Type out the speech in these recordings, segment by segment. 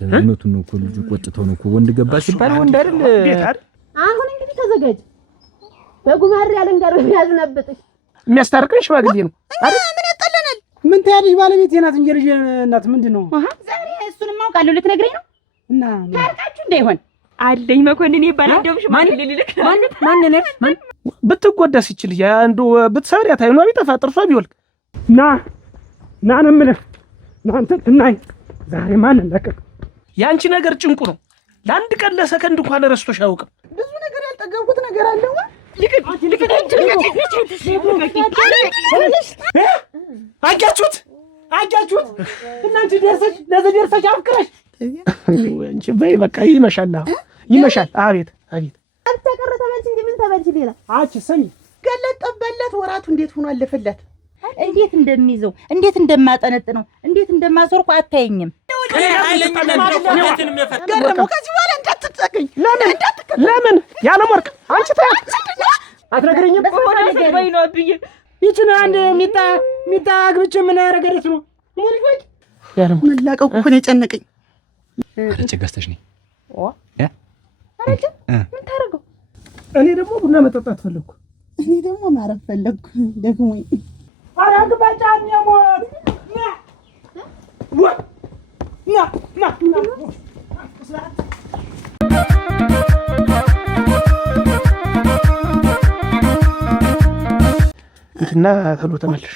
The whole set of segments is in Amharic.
አንተ እውነቱን ነው እኮ ልጁ ቆጭተው ነው እኮ ወንድ ገባ ሲባል ወንድ አይደል? አሁን እንግዲህ ተዘጋጅ። በጉማሬ ያለንገር ያዝነብጥሽ የሚያስታርቅሽ ሽማግሌ ነው አይደል? ምን ያጣለናል? ምን ታያለሽ? ባለቤቴ ናት እንጂ ልጅ እናት ምንድነው? ዛሬ እሱንም አውቃለሁ ልትነግረኝ ነው እና ታርቃችሁ እንዳይሆን አለኝ መኮንን ይባላል። ደምሽ ማን ልልክ ማን ብትጎዳስ ይችል አንዱ ብትሰብሪያት አይኗ ቢጠፋ ጥርሷ ቢወልቅ ና ነው የምልህ። እናንተ እናይ ዛሬ ማን ለቀቅ? ያንቺ ነገር ጭንቁ ነው። ለአንድ ቀን ለሰከንድ እንኳን ረስቶሽ አያውቅም። ብዙ ነገር ያልጠገብኩት ነገር አለ። አጃችሁት እናንቺ ደርሰሽ አፍቅረሽ እንጂ በይ በቃ ይመሻል። አቤት አልተቀረ ተበልሽ እንጂ ምን ተበልሽ ሌላ ስሚ ገለጠበለት ወራቱ እንዴት ሆኖ አለፈለት። እንዴት እንደሚይዘው እንዴት እንደማጠነጥነው እንዴት እንደማዞርኩ አታየኝም። ገረመው ከዚህ በኋላ እንዳትጠቀኝ። ለምን ያለም ወርቅ አንቺ አትነግረኝም? ወይ ነው አብዬ ይችን አንድ ሚጣ አግብቼ ምን ያረጋለች ነው ሙልፈጅ ያለም መላቀቁ እኮ ነው የጨነቀኝ። አረጭ ገዝተሽ ነኝ አረጭ ምን ታረገው? እኔ ደግሞ ቡና መጠጣት ፈለኩ። እኔ ደግሞ ማረፍ ፈለኩ ደግሞ አራግ ባጫን የሞት ና እንትና ተሎ ተመለሽ።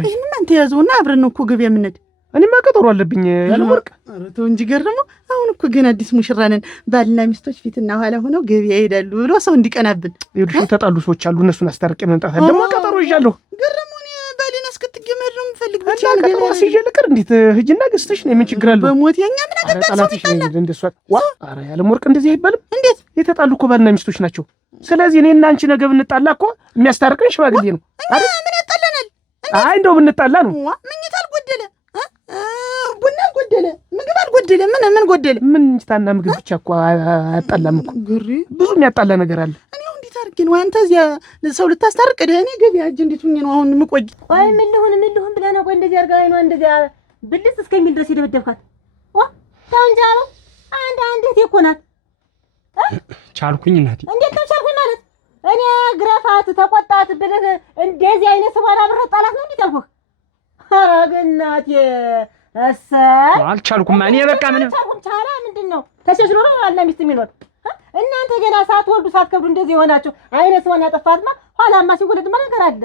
ይሄን አንተ ያዘውና አብረን ነው እኮ ገበያ የምንሄድ። እኔማ ቀጠሮ አለብኝ ያለም ወርቅ። ኧረ ተው እንጂ ገረመው። አሁን እኮ ገና አዲስ ሙሽራ ነን። ባልና ሚስቶች ፊትና ኋላ ሆነው ገበያ ይሄዳሉ ብሎ ሰው እንዲቀናብን። ይኸውልሽ የተጣሉ ሰዎች አሉ። እነሱን አስታርቄ መምጣት ደግሞ ቀጠሮ ይዣለሁ። ገረመው እኔ ባሌን እስክትገመድ ነው የምፈልግ ብቻ ነው። ቀጠሮ ሲጀ ልቅር እንዴት ሂጂና ገዝተሽ ነው ምን ችግር አለው? በሞት የኛ ምን አገባሽ? እንደሷ ኧረ ያለም ወርቅ እንደዚህ አይባልም። እንዴት የተጣሉ እኮ ባልና ሚስቶች ናቸው። ስለዚህ እኔና አንቺ ነገ ብንጣላ እኮ የሚያስታርቀን ሽማግሌ ነው አይደል? ምን ያጣለናል? አይ እንደው ብንጣላ ነው። ምኝታ አልጎደለ ቡና አልጎደለ ምግብ አልጎደለ ምን ጎደለ? ምን እንጅታና ምግብ ብቻ እኮ አያጣላም እኮ ብዙ የሚያጣላ ነገር አለ። እኔ እንዴት አድርጌ ነው አንተ እዚያ ሰው ልታስታርቅ እኔ ገበያ እጅ እንዴት ሆኜ ነው አሁን የምቆይ? ቆይ ምን ልሁን ብለህ ነው? ቆይ እንደዚህ አድርጋ አይኗ እንደዚህ ብልስ እስከሚል ድረስ የደበደብካት ታንጃሎ አንዴት ይኮናል። ቻልኩኝ እናቴ። እንዴት ነው ቻልኩኝ ማለት? እኔ ግረፋት ተቆጣት ብለህ እንደዚህ አይነት ሰባራ ብር ጣላት ነው እንዴ ታልኩህ? ኧረ እናቴ እሰይ አልቻልኩም። እኔ በቃ ምንም ቻላ ምንድነው ተሸሽሎ ነው አላ ሚስት የሚኖር እናንተ ገና ሳትወልዱ ሳትከብዱ እንደዚህ የሆናችሁ አይነት ሰውን ያጠፋትማ ኋላማ ሲወለድ ምን ነገር አለ?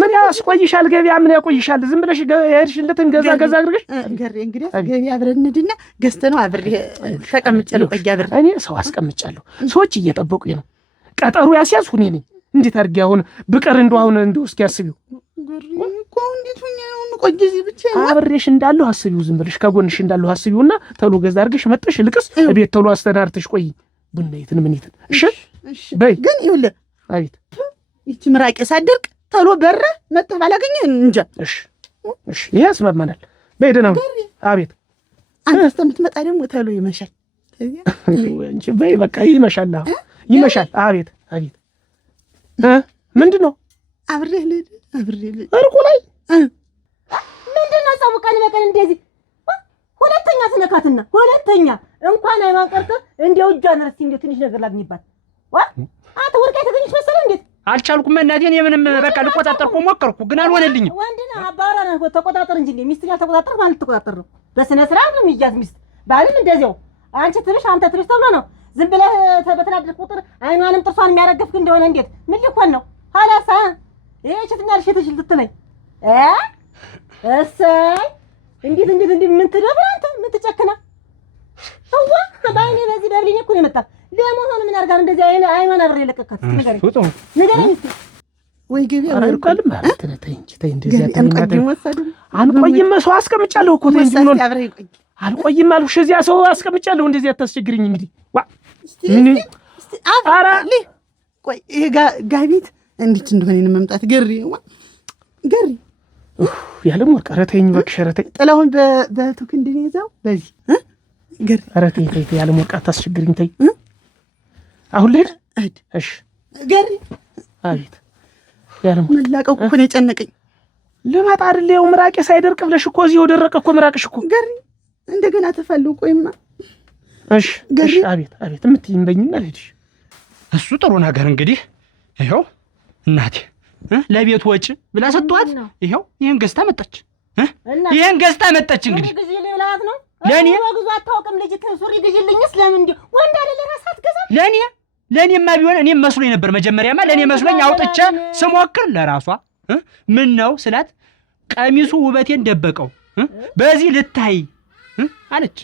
ምን ያስቆይሻል? ገበያ ምን ያቆይሻል? ዝም ብለሽ የሄድሽለትን ገዛ አድርገሽ ገሬ እንግዲህ ገበያ አብረን እንሂድና ገዝተነው አብሬ ተቀምጫለሁ። ቆይ አብሬ እኔ ሰው አስቀምጫለሁ። ሰዎች እየጠበቁኝ ነው። ቀጠሩ ያስያዝኩ እኔ ነኝ። እንዴት አድርጌ አሁን ብቀር እንደው አሁን እንደው እስኪ አስቢው እኮ እንዴት ሆኜ ነው የምቆይ? እዚህ ብቻ አብሬሽ እንዳለሁ አስቢው። ዝም ብለሽ ከጎንሽ እንዳለሁ አስቢውና ተሎ ገዛ አድርገሽ መጥተሽ ልቅስ እቤት ተሎ አስተናርተሽ ቆይ ቡና የትን ምን የትን እሺ በይ። ግን ይኸውልህ አቤት ይቺ ምራቄ ሳትደርቅ ተሎ በረ መጥተህ ባላገኘህ እንጃ። እሺ ይሄ ያስማማናል። በይ ደህና ሁኚ። አቤት አንተ እስከምትመጣ ደግሞ ተሎ ይመሻል። እንጂ በይ በቃ ይመሻል። ይመሻል። አቤት ምንድን ነው? አብሬህ ልሂድ እርቁ ላይ ምንድን ነው ጸቡ? ቀን በቀን እንደዚህ ሁለተኛ ትነካትና ሁለተኛ እንኳን አይማን ቀርተህ እንደው እጇን ረስቲ እንደው ትንሽ ነገር ላግኝባት አንተ ወርቃ የተገኘች መሰለህ? እንዴት አልቻልኩም እናቴ። እኔ ምንም በቃ ልቆጣጠር እኮ ሞከርኩ ግን አልሆነልኝም። ወንድና አባራ ነው ተቆጣጠር እንጂ ሚስት ያልተቆጣጠር ማለት ተቆጣጠር ነው። በስነ ስርዓት ነው የሚያዝ ሚስት። ባልም እንደዚያው አንቺ ትብሽ አንተ ትብሽ ተብሎ ነው። ዝም ብለህ በተናደድክ ቁጥር አይኗንም ጥርሷን የሚያረገፍክ እንደሆነ እንዴት ምን ሊሆን ነው? ሐላሳ ይሄ ችትኛል ሽትሽ ልትነኝ እሰይ እንዴት ምን ትደብር አንተ ምን ትጨክና አዋ ባይኔ በዚህ ደብሊኝ እኮ ነው የመጣ። ለመሆኑ ምን አርጋ እንደዚህ አይኗን አብሬ ለቀቀት ንገረኝ እስኪ ወይ ገበያ አልቆልም ማለት ነው። ተይ እንደዚህ አንቆይም። ሰው አስቀምጫለሁ እኮ ተይ እንጂ ምን አልቆይም አልኩሽ። እዚያ ሰው አስቀምጫለሁ። እንደዚህ አታስቸግሪኝ። እንግዲህ ምን አራ ቆይ ይሄ ጋቢት እንዴት እንደሆነ መምጣት ገሪ ያለም ወርቅ ኧረ ተይኝ እባክሽ። ኧረ ተይ ጥላሁን በቱክ እንድንይዘው በዚህ ገሪ ኧረ ተይ ያለም ወርቅ አታስቸግሪኝ። ተይ አሁን ልሂድ። እሺ ገሪ አቤት ያለም መላቀቁ እኮ ነው የጨነቀኝ። ልመጣ አይደል? ያው ምራቄ ሳይደርቅ ብለሽ እኮ እዚሁ ደረቀ እኮ ምራቅሽ እኮ ገሪ እንደገና ተፈልቆይማ እሺ አቤት እምትይኝ በኝና ልሂድሽ እሱ ጥሩ ነገር እንግዲህ ይሄው እናቴ ለቤት ወጪ ብላ ሰጥቷት ይሄው ይሄን ገዝታ መጣች እንግዲህ ግዢ ሊብላት ነው ለኔ ወግዙ አታውቅም ልጅትን ሱሪ ግዢልኝስ ለምን እንዴ ወንድ አይደለ ራሳት ገዛ ለኔማ ቢሆን እኔም መስሎኝ ነበር መጀመሪያማ ለኔ መስሎኝ አውጥቼ ስሞክር ለራሷ ምን ነው ስላት ቀሚሱ ውበቴን ደበቀው በዚህ ልታይ አለች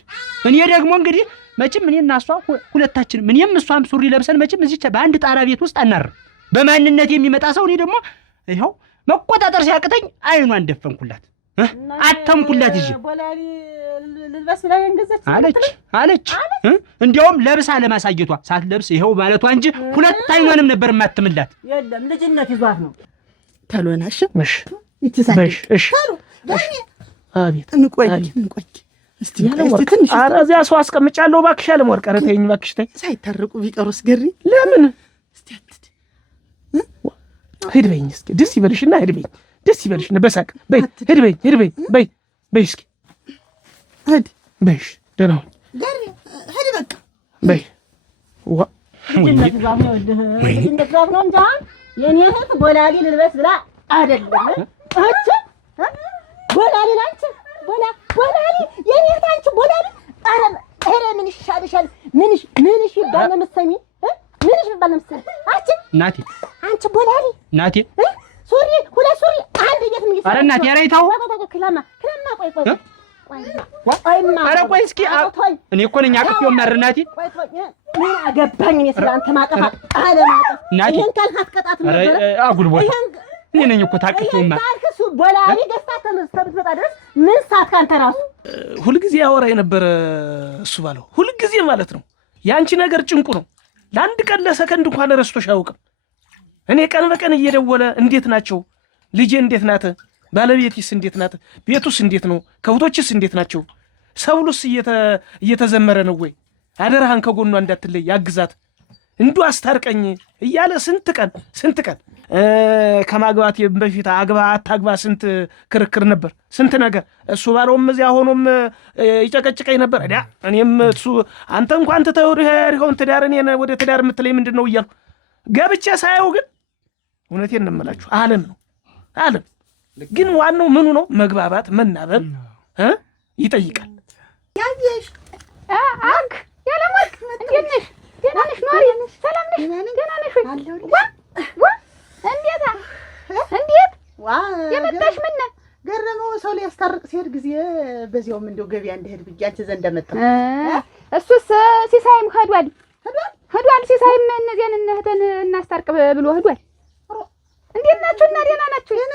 እኔ ደግሞ እንግዲህ መቼም እኔና እሷ ሁለታችን እኔም እሷም ሱሪ ለብሰን መቼም እዚህ በአንድ ጣራ ቤት ውስጥ አናር በማንነት የሚመጣ ሰው እኔ ደግሞ ይሄው መቆጣጠር ሲያቅተኝ አይኗን ደፈንኩላት አተምኩላት እጂ ቦላሊ ልልበስ ላይ እንገዘች አለች እንዲያውም ለብሳ ለማሳየቷ ሳትለብስ ይሄው ማለቷ እንጂ ሁለት አይኗንም ነበር ማተምላት የለም ልጅነት ይዟት ነው ተሎናሽ እሺ ይትሳለሽ እሺ አቤት እንቆይ እስቲ ትንሽ እዚያ ሰው አስቀምጫለሁ እባክሽ አለምወርቅ ኧረ ተይኝ እባክሽ ተይ ሳይታረቁ ቢቀሩስ ገሪ ለምን እስቲ አትድ ሂድ በይኝ እስኪ ደስ ይበልሽና ሂድ በይኝ ደስ ይበልሽና በሳቅ በይ ሂድ በይ እስኪ ሂድ በይሽ ደህና ሁኚ ገሪ ሂድ በቃ በይ ልጅነት ይዟት ነው እንጂ የኔ እህት ቦላሊ ልልበስ ብላ አይደለም አንቺ ቦላሊ ላንቺ ቦላሊ የኔ እህት አንቺ ቦላሊ ኧረ ምን ይሻልሻል ምንሽ ይባል ነው የምትሰሚ ምንሽ ይባል ነው የምትሰሚ እናቴ አንቺ ቦላሊ እናቴ ሱሪ ሁለት ሱሪ አንድ የት ምን ኧረ እናቴ ኧረ ይታው ክላማ ቆይ ኧረ ቆይ እስኪ እኔ እኮ ነኝ አቅፌው ማር እናቴ ምን አገባኝ እኔ ስለ አንተ ማቀፋት አለማቀፍ ይሄን ካልክ አትቀጣት ነበር አጉልቦት እኔ ነኝ እኮ ታቅፌው ማር ታልከሱ ቦላሊ ገዝታ ተመስተብትመጣ ድረስ ምን ሰዓት ካንተ ራሱ ሁልጊዜ ያወራ የነበረ እሱ ባለው ሁልጊዜ ማለት ነው ያንቺ ነገር ጭንቁ ነው ለአንድ ቀን ለሰከንድ እንኳን ረስቶሽ አያውቅም እኔ ቀን በቀን እየደወለ እንዴት ናቸው ልጄ እንዴት ናት ባለቤትስ እንዴት ናት ቤቱስ እንዴት ነው ከብቶችስ እንዴት ናቸው ሰውሉስ እየተዘመረ ነው ወይ አደረሃን ከጎኗ እንዳትለይ ያግዛት እንዱ አስታርቀኝ እያለ ስንት ቀን ከማግባት በፊት አግባ አታግባ ስንት ክርክር ነበር ስንት ነገር እሱ ባለውም እዚያ ሆኖም ይጨቀጭቀኝ ነበር እኔም እሱ አንተ እንኳን ተተውሪውን ትዳር እኔን ወደ ትዳር የምትለኝ ምንድነው እያልኩ ገብቼ ሳይው ግን እውነቴን እንመላችሁ ዓለም ግን ዋናው ምኑ ነው መግባባት መናበብ ይጠይቃል ያየሽ አክ ያለማክ እንዴት ነሽ ደህና ነሽ ማሪ ሰላም ነሽ ደህና ነሽ እንዴት የመጣሽ ምን ገረመው ሰው ሊያስታርቅ ሲሄድ ጊዜ በዚያውም እንደው ገበያ እንደሄድ ብያንቺ ዘንድ መጣ እሱስ ሲሳይም ሄዷል ሲሳይም እነዚያን እህተን እናስታርቅ ብሎ ሄዷል እንዴት ናችሁ እና ደህና ናችሁ ደህና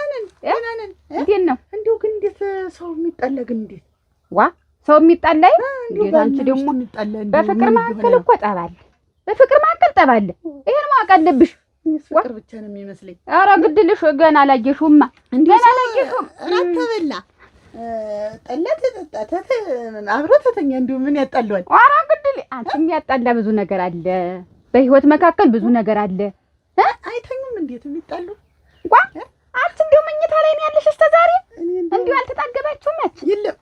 ነን እንዴት ነው እንደው ግን እንዴት ሰው የሚጣላ ግን እንዴት ሰው የሚጣላይ እንዴት አንቺ ደግሞ በፍቅር መካከል እኮ በፍቅር መካከል ጠባለ ይሄን ማወቅ አለብሽ ፍቅር ብቻ ነው የሚመስለኝ ኧረ ግድልሽ ገና አላየሽውማ ገና አላየሽውም ራት ተበላ ጠላት ተጣጣተ አብረተኛ እንደው ምን ያጣላል ኧረ ግድል አንቺ የሚያጣላ ብዙ ነገር አለ በህይወት መካከል ብዙ ነገር አለ አይተኙም እንዴት የሚጣሉ አንቺ እንደው መኝታ ላይ ነው ያለሽ እስከ ዛሬ እንደው አልተጣገባችሁም የለም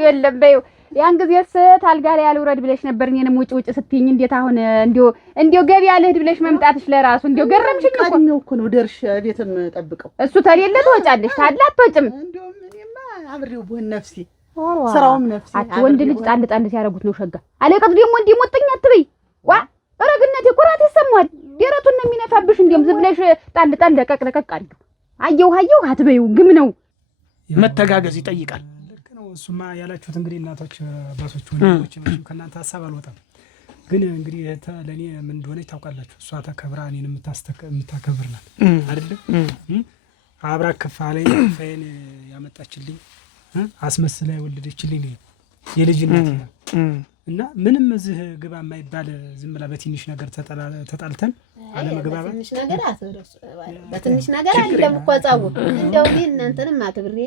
የለም በይው ያን ጊዜስ ታልጋ ላይ አልውረድ ብለሽ ነበር እኔንም ውጭ ስትይኝ እንዴት አሁን እንደው ገበያ ልሂድ ብለሽ መምጣትሽ ለራሱ እንደው ገረምሽኝ እኮ ነው ደርሽ ቤትም ጠብቀው እሱ ተሌለ ትወጫለሽ ታላ አትወጭም እንደው እኔማ አብሬው ብሆን ነፍሴ ስራውም ነፍሴ አቺ ወንድ ልጅ ጣል ሲያረጉት ነው ሸጋ አለቀት ደግሞ እንዲሞጥኝ አትበይ ረግነቴ ኩራት ይሰማል ደረቱን ነው የሚነፋብሽ እንደም ዝም ብለሽ ጣል ለቀቅ አየው አትበይው ግም ነው መተጋገዝ ይጠይቃል እሱማ ያላችሁት እንግዲህ እናቶች አባቶች ወንድሞች ናቸው ከእናንተ ሐሳብ አልወጣም ግን እንግዲህ ለኔ ምን እንደሆነች ታውቃላችሁ እሷ ተከብራ እኔን የምታከብርናት አይደል አብራ ከፋለኝ ፈይን ያመጣችልኝ አስመስላ የወለደችልኝ የልጅነት እና ምንም እዚህ ግባ የማይባል ዝም ብላ በትንሽ ነገር ተጣልተን አለመግባባት በትንሽ ነገር አይደለም እኮ ጻው እንደው እናንተንም አክብሬ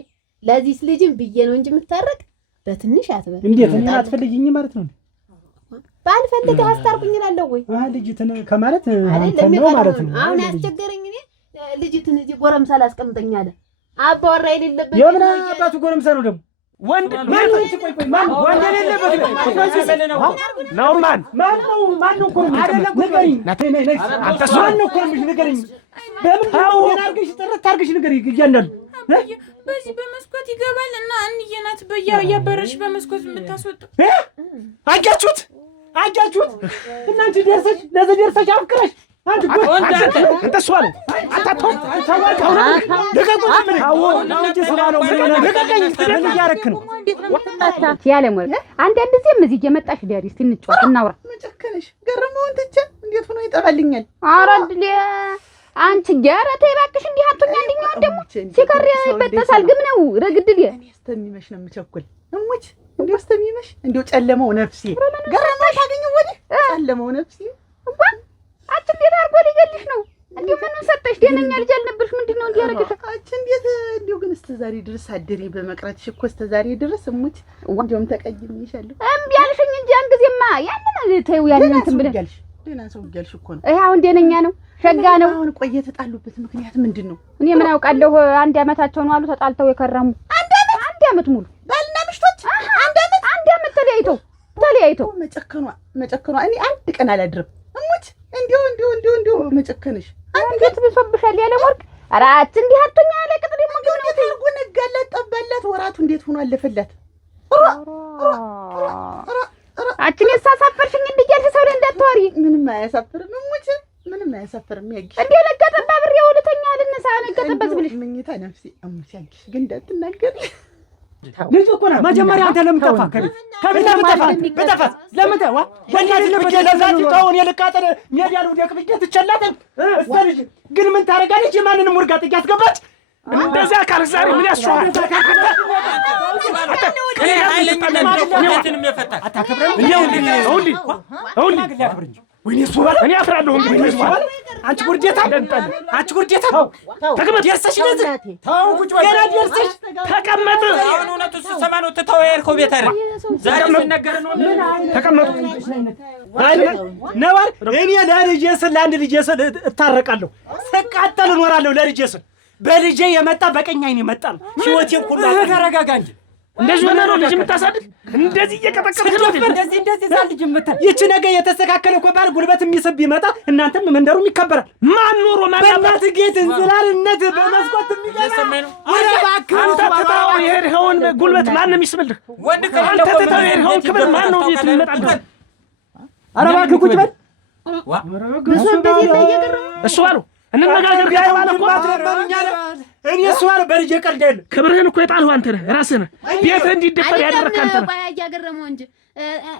ለዚህ ልጅም ብዬ ነው እንጂ የምታረቅ በትንሽ አትበል እንዴት እኔ አትፈልጊኝ ማለት ነው ባልፈልግ አስታርቁኝ እላለሁ ወይ ልጅትን ከማለት አንተ ነው ማለት ነው አሁን ያስቸገረኝ እኔ ልጅትን እዚህ ጎረምሳ ላስቀምጠኝ አለ አባወራ የሌለበት የምን አባቱ ጎረምሳ ነው ደግሞ ወንድ ማን ወንድ የሌለበት ነው። ማን ነው እኮ አይደለም። ንገሪኝ አንተ ማን ነው እኮ ንገሪኝ። በምን አድርገሽ ጥርት አድርገሽ ንገሪኝ። እያንዳንዱ በዚህ በመስኮት ይገባል እና አንዬ ናት ያበረሽ በመስኮት የምታስወጣው። አያችሁት እናንቺ ደርሰሽ አፍቅረሽ አንተ እሷ ነው አታተው አንዳንድ ጊዜም እዚህ እየመጣሽ ዳሪ እስኪ እንጫወት እናውራ። መጨከነሽ ገረመውን ትቼ እንዴት ሆኖ ይጠባልኛል? ኧረ አንቺ ኧረ ተይ እባክሽ እንዲህ አትሆኝ። አንደኛው ደግሞ ሲቀር ይበጠሳል። ግም ነው ረግድል እኔ እስተሚመሽ ነው የምቸኩል እሙች እንዴ እስተሚመሽ እንዴ ጨለመው ነፍሴ ገረመው ታገኘው ወዲህ ጨለመው ነፍሴ አንቺ እንዴት አድርጎ ሊገልሽ ነው? እንዴ ምን ሰጠሽ? ደነኛ ልጅ አልነበርሽ? ምንድነው እንዴ ያረገሽ? አንቺ እንዴት እንዴው ግን እስከ ዛሬ ድረስ አደሬ በመቅረትሽ እኮ እስከ ዛሬ ድረስ እሙች እንደውም ተቀይሜሻለሁ። እምቢ አልሽኝ እንጂ ያን ጊዜማ ያንን ተይው ያንን እንትን ብለሽ ደህና ሰው እያልሽ እኮ ነው። አሁን ደነኛ ነው ሸጋ ነው። አሁን ቆየ የተጣሉበት ምክንያት ምንድን ነው? እኔ ምን አውቃለሁ። አንድ አመታቸው ነው አሉ ተጣልተው የከረሙ። አንድ አመት ሙሉ ባልና ምሽቶች አንድ አመት ተለያይተው መጨከኗ እኔ አንድ ቀን አላድርም እሙች እንዲሁ መጨከነሽ አንገት ብሶብሻል ያለ ወርቅ። ኧረ እንዲህ አትሆኛ ያለ ቅጥር ደግሞ ነው ታርጉ ነጋላት ጠባላት ወራቱ እንዴት ሆኖ አለፈላት። አችን ያሳሳፈርሽኝ እንዲያልሽ ሰው ላይ እንዳትወሪ። ምንም አያሳፍርም እሙች ምንም አያሳፍርም። ያጊሽ እንዴ ለቀጠባ ብር የውልተኛ ልነሳ ለቀጠበዝ ብለሽ ምኝታ ነፍሴ እሙች ያጊሽ ግን እንዳትናገሪ ልጅ እኮ ነው። መጀመሪያ አንተ ለምን ጠፋህ? ከቤት ለምን ጠፋህ? ለምን ተዋ ወላሂ ለምን ለዛት ታውን የልቃጠር ሜዳ ያለው ደቅ ብዬ ትቸላት እስተ ልጅ ግን ምን ታረጋለች? የማንንም ወርጋጥ ያስገባች እንደዛ ካል ዛሬ ምን ያስዋል? እኔ ኃይለኝነት ነው የትንም የፈታ አታከብረም። አሁን ወይኔ ሱባል እኔ አፍራለሁ። ወይኔ ሱባል አንቺ ጉርዴታ ተቀመጥ። ደርሰሽ ለዚህ ታው ቁጭ በል ገና ደርሰሽ ተቀመጥ። አሁን እውነቱ ሲሰማ ነው ተተው ያልከው ቤት አይደል? ዛሬ ሲነገር ነው። ተቀመጡ ነዋር እኔ ለልጄ ስል ለአንድ ልጄ ስል እታረቃለሁ። ስቃጠል እኖራለሁ ለልጄ ስል። በልጄ የመጣ በቀኝ አይኔ መጣ ነው ህይወቴን ሁሉ። ተረጋጋ እንጂ እንደዚህ ሆነ ነው ልጅ የምታሳድግ? እንደዚህ እየቀጠቀጥክ ነው እንደዚህ ዛ ልጅ የምታል? ይቺ ነገር የተስተካከለ እኮ ባል ጉልበት የሚስብ ቢመጣ እናንተም መንደሩም ይከበራል። ማን ኖሮ በእናት ጌት እንዝላልነት በመስኮት የሚገባ ወደ ባክህ ተተታው የሄድኸውን ጉልበት ማን ነው የሚስብልህ? ወንድ ከአንተ ተተታው የሄድኸውን ክብር ማን ነው ቤት የሚመጣልህ? ኧረ እባክህ ቁጭ በል። እሱ አለው እንነጋገር ከተባለ እኮ እኔ እሱ አለ በልጄ ቀልድ የለም። ክብርህን እኮ የጣልኸው አንተ ነህ፣ ራስህ ነህ። ቤትህ እንዲደፈር ያደረግህ አንተ ነህ። ያገረመው እንጂ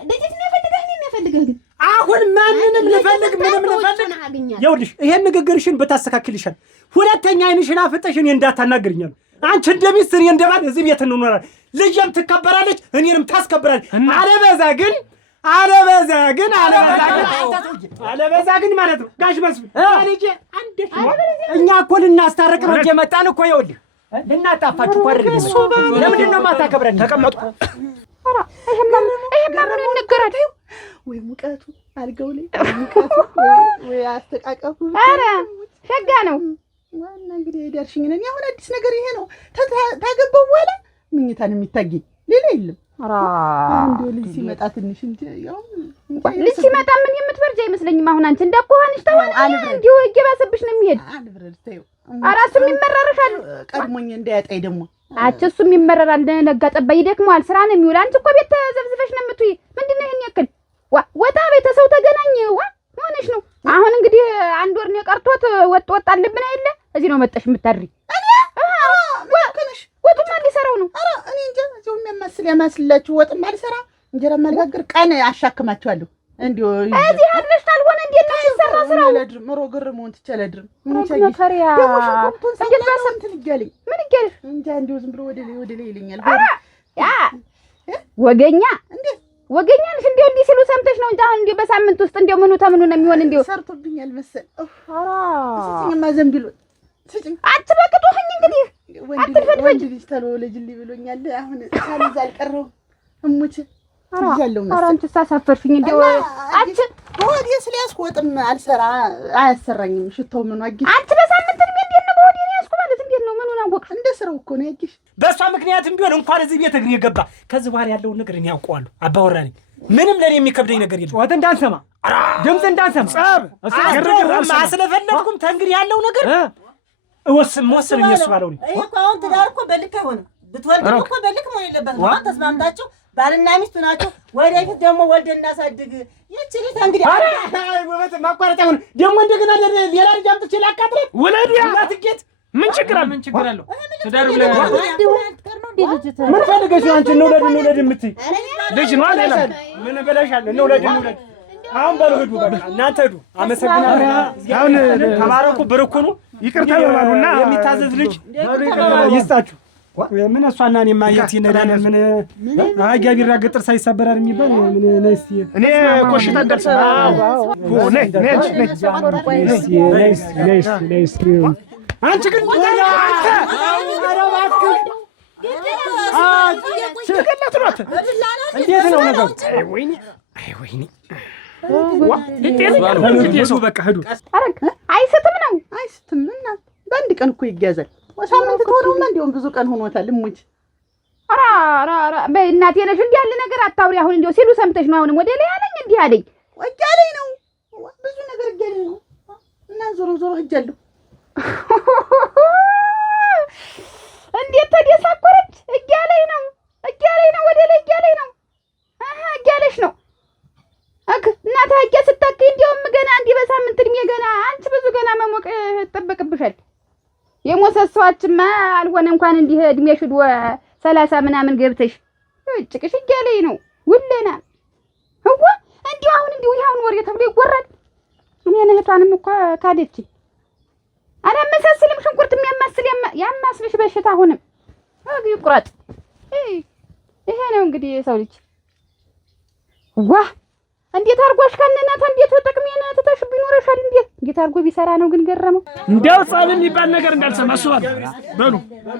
ልጅት ነው የፈልገህ እኔን የፈልገህ ግን አሁን ማንንም ልፈልግ ምንም ልፈልግ ይኸውልሽ፣ ይሄን ንግግርሽን ብታስተካክልሻል። ሁለተኛ ዓይንሽን አፍጠሽ እኔ እንዳታናግርኛል። አንቺ እንደሚስት እኔ እንደባል እዚህ ቤት እንኖራለን። ልጄም ትከበራለች፣ እኔንም ታስከብራለች። አለበዛ ግን ማለት ነው ጋሽ መስፍን ልጄ አንዴ እኛ እኮ ልናስታርቅ ነው የመጣን እኮ። ይኸውልህ ልናጣፋችሁ እኮ አይደል? ለምንድን ነው የማታከብረን? ተቀመጡ። ኧረ ይሄማ ምን ይነገራል? ወይ ሙቀቱ አልገው ላይ ወይ አስተቃቀፉ። ኧረ ሸጋ ነው ዋና እንግዲህ ዳርሽኝ ነኝ። አሁን አዲስ ነገር ይሄ ነው። ታገባው በኋላ ምኝታን የሚታገኝ ሌላ የለም። አንዱ ልጅ ሲመጣ ትንሽ እንጂ ያው ልጅ ሲመጣ ምን የምትበርጃ አይመስለኝም። አሁን አንቺ እንደቆሃንሽ ተሆነ እንዲሁ እየባሰብሽ ነው የሚሄድ። አልብረድ ተይው። ኧረ እሱም ይመረርሻል። ቀድሞኝ እንዳያጣይ ደግሞ አንቺ እሱም ይመረራል። ነጋ ጠባ ይደክመዋል። ስራ ነው የሚውል። አንቺ እኮ ቤት ተዘብዝበሽ ነው የምትውይ። ምንድን ነው ይሄን ያክል ወጣ ቤተሰው ተገናኘ ሆነሽ ነው። አሁን እንግዲህ አንድ ወር ነው ቀርቶት ወጥ አለብን አይደለ? እዚህ ነው መጣሽ የምታድሪ። ወጡማ ሊሰራው ነው። ኧረ እኔ እንጃ እዚሁ የሚያማስላችሁ ወጥማ ሊሰራ እንጀራ ማልጋገር ቀን አሻክማችኋለሁ። እንዲሁ እዚህ አድረሽ ካልሆነ እንዴት ነው የሚሰራ ስራው? ለድር ምሮ ግር መሆን ትችላለህ። ምን መከሪያ እንዴት ባሰምትን ይጋለኝ ምን ይጋለኝ እንጃ። እንዲሁ ዝም ብሎ ወደ ላይ ይለኛል። ያ ወገኛ እንዴ ወገኛ ነሽ? እንዴው እንዲህ ሲሉ ሰምተሽ ነው እንጂ አሁን እንዴ በሳምንት ውስጥ እንዴው ምኑ ተምኑ ነው የሚሆን? እንዴው ሰርቶብኛል መሰል። ኧረ ስጭኝማ ዘንቢሎ ስጭኝ። አትበቅጡኝ እንግዲህ ወንድ ልጅ ተልወለጅልኝ ብሎኛል። አሁን ሳልይዝ አልቀረሁም እሙች ይዣለሁ መሰል። ኧረ አንቺ ሳሳፈርሽኝ እንዴው አንቺ በወዴ ስለያዝኩ ወጥም አልሰራ አያሰራኝም። ሽታው ምኑ አግኝ አንቺ በሳምንት እንዴት ነው በወዴ ነው ያዝኩ ማለት እንዴት ነው? ምኑን አወቅሽ? እንደ ስራው እኮ ነው ያቂሽ። በእሷ ምክንያትም ቢሆን እንኳን እዚህ ቤት እግሬ ገባ። ከዚህ በኋላ ያለውን ነገር እኔ ያውቀዋለሁ። አባወራ ነኝ። ምንም ለኔ የሚከብደኝ ነገር የለም። ጩኸት እንዳንሰማ፣ ድምፅ እንዳንሰማ። ጸብ ስለፈለግኩም ተንግዲህ ያለው ነገር ወስን እሱ ባለው ነው። ይሄ እኮ አሁን ትዳር እኮ በልክ አይሆንም። ብትወልድም እኮ በልክ መሆን የለበትም። ተስማምታችሁ ባልና ሚስቱ ናቸው። ወደፊት ደግሞ ወልደን እናሳድግ። ይህች ልጅ እንግዲህ ውበት ማቋረጫውን ደግሞ እንደገና ሌላ ልጅ አምጥቼ ላካትረት ወለዱ ያትጌት ምን ችግር አለ? ምን ችግር አለው? ትዳር ብለህ ምን ፈልገሽ ነው አንቺ? እንውለድ የምትይ ልጅ ነው አይደል? ምን ብለሻል? እንውለድ አሁን በሉ ሂዱ፣ በቃ እናንተ ሂዱ። አመሰግናለሁ። አሁን ተባረኩ፣ ብርኩኑ። ይቅርታ ይባሉና የሚታዘዝ ልጅ ይስጣችሁ። ምን እሷና እኔ ማየት ይነዳል። ምን አያ ቢራገጥ ጥርስ አይሰበራል የሚባል ምን ነይ እስኪ እኔ ቆሽታ እንደርሳ ነይ አንቺ ግን አንተ ችግርነት ነው። እንዴት ነው ነገሩ? አይ ወይኔ በቃ ሂዱ። አይስትም ነው አይስትም እና በአንድ ቀን እኮ ይያዛል። ሳምንት ተወሩማ እንደውም ብዙ ቀን ሆኖታል። እሙች ኧረ በእናቴ ነሽ እንዲህ ያለ ነገር አታውሪ። አሁን እንደው ሲሉ ሰምተሽ ነው። አሁንም ወደ ላይ ያለኝ እንዲህ አለኝ ወጃለኝ ነው ብዙ ነገር እያለኝ ነው እና ዞሮ ሄጃለሁ። እንዴት ተደሳቆረች? እያለኝ ነው ወደ ላይ እያለኝ ነው። እያለሽ ነው እናቴ አያ ስታከይ እንደውም ገና እንዲህ በሳምንት እድሜ ገና አንቺ ብዙ ገና መሞቅ ይጠበቅብሻል። የሞሰሷችማ አልሆነ እንኳን እንዲህ እድሜሽ ሄዶ 30 ምናምን ገብተሽ ጭቅሽ እያለኝ ነው ውለና እኮ እንዲሁ አሁን እንዲሁ ይሁን ወሬ ተብሎ ይወራል። እኔን እህቷንም እኮ ካደችኝ። አላመሳስልም። ሽንኩርት የሚያማስል ያማስልሽ በሽታ አሁንም ይቁረጥ። ይሄ ነው እንግዲህ የሰው ልጅ ዋ እንዴት አርጎሽ ከነናታ እንዴት ተጠቅሜና ተተሽ ቢኖርሻል እንዴት አርጎ ቢሰራ ነው ግን ገረመው። እንደው ጻብ የሚባል ነገር እንዳልሰማ አስባል በሉ።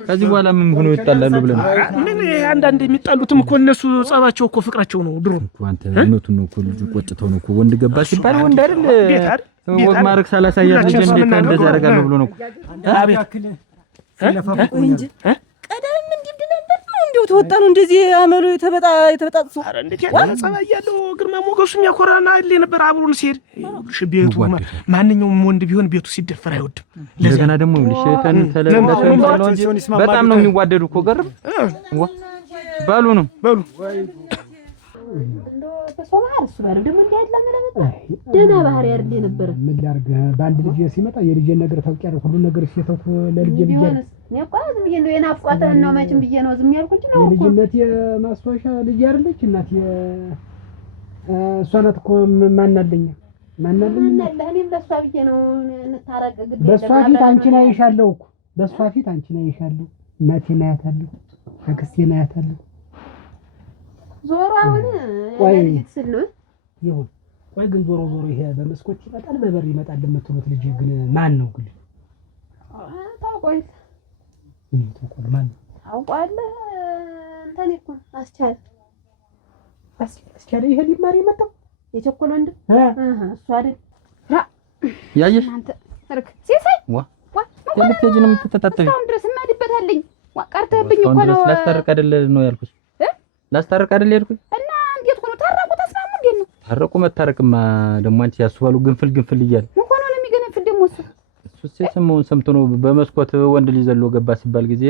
ከዚህ በኋላ ምን ሆኖ ይጣላሉ ብለን ምን አንዳንድ የሚጣሉትም እኮ እነሱ ጻባቸው እኮ ፍቅራቸው ነው። ድሮ አንተ እውነቱን ነው እኮ ልጁ ቆጭተው ነው እኮ ወንድ ገባ ሲባል ወንድ አይደል ወግ ማርክ 30 ያዝ ልጅ እንዴት እንደዛ ያደርጋለሁ ብሎ ነው አቤት እንጂ ቀደም እንዲህ ነበር ነው እንደው ተወጣ ነው እንደዚህ አመሉ የተበጣጥሶ። አረ እንዴት ያለ ጸባይ ያለው ግርማ ሞገሱ የሚያኮራና አይደል ነበር አብሮን ሲሄድ ቤቱ ማንኛውም ወንድ ቢሆን ቤቱ ሲደፈር አይወድም። ለገና ደግሞ ልሽተን ተለበሰ በጣም ነው የሚዋደዱ እኮ ገርም ባሉ ነው በሉ እንዶ ተሶማር እሱ ባለው ደግሞ እንዲያድላ ማለት ደና ባህሪ አይደል ነበር። ምን ላርግ ባንድ ልጅ ሲመጣ የልጅን ነገር ታውቂያለሽ። ሁሉ ነገር ሲተውኩ ለልጅ ልጅ ነቋዝ ብዬ ነው የናፍቋትን ነው መቼም ብዬ ነው ዝም ያልኩት ነው። የልጅነት የማስታወሻ ልጅ አይደለች እናት እሷ ናት እኮ ማናለኝ እኔም ለሷ ብዬ ነው እንታረቅ ግድ በሷ ፊት አንቺን አይሻለሁ እኮ በሷ ፊት አንቺን አይሻለሁ። እናቴን አያታለሁ፣ አክስቴን አያታለሁ። ዞሮ አሁን ለልጅ ስል ይሁን ቆይ ግን ዞሮ ይሄ በመስኮት ይመጣል በበር ይመጣል የምትሉት ልጅ ግን ማን ነው ግን? ታውቆይ ተቆል ማን አውቋል እንትን እኮ አስቻለ ይሄ ሊማር የመጣው የቸኮል ወንድ እሱ አይደል ያየሽ አንተ እርክ ሲሳይ ዋ የምትሄጂ ነው የምትተጣጣኝ አሁን ድረስ ማድበታለኝ ቀርተህብኝ እኮ ነው። ላስታርቅ አይደል ነው ያልኩሽ ላስታርቅ አይደል ያልኩሽ እና እንዴት ሆኖ ታረቁ ተስማሙ እንዴት ነው ታረቁ? መታረቅማ ደግሞ አንቺ ያስባሉ ግንፍል እያለ ምን ሆኖ ነው የሚገነፍል ደግሞ እሱ የሰማውን ሰምቶ ነው በመስኮት ወንድ ልጅ ዘሎ ገባ ሲባል ጊዜ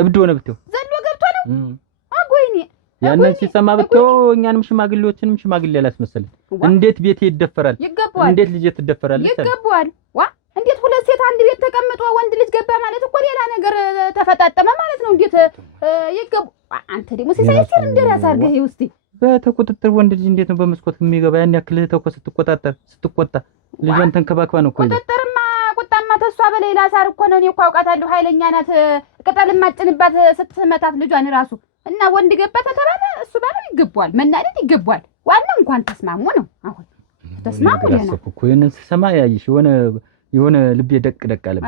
እብድ ሆነ ብትው ዘሎ ገብቶ ነው አጎይኔ ያንን ሲሰማ ብትው እኛንም ሽማግሌዎችንም ሽማግሌ ያላስመሰለ እንዴት ቤት ይደፈራል? እንዴት ልጅ ትደፈራለች? ይገባዋል ዋ እንዴት ሁለት ሴት አንድ ቤት ተቀምጦ ወንድ ልጅ ገባ ማለት እኮ ሌላ ነገር ተፈጣጠመ ማለት ነው። እንዴት ይገባ አንተ ደግሞ ሲሳይስር እንደራስ አርገህ ውስጥ በተቆጣጠር ወንድ ልጅ እንዴት ነው በመስኮት የሚገባ? ያን ያክል ተኮ ስትቆጣ ልጅን ተንከባክባ ነው እኮ ቁጥጥርማ ቁጣማ ተሷ በሌላ ሳር እኮ ነው። እኔ እኮ አውቃታለሁ ኃይለኛ ናት። ቅጠል ማጭንባት ስትመታት ልጇን ራሱ እና ወንድ ገባ ተባለ እሱ ባለው ይገባዋል፣ መናደድ ይገባዋል። ዋናው እንኳን ተስማሙ ነው። አሁን ተስማሙ ነው እኮ የነን ሲሰማ ያይሽ የሆነ ልብ ደቅ አለ።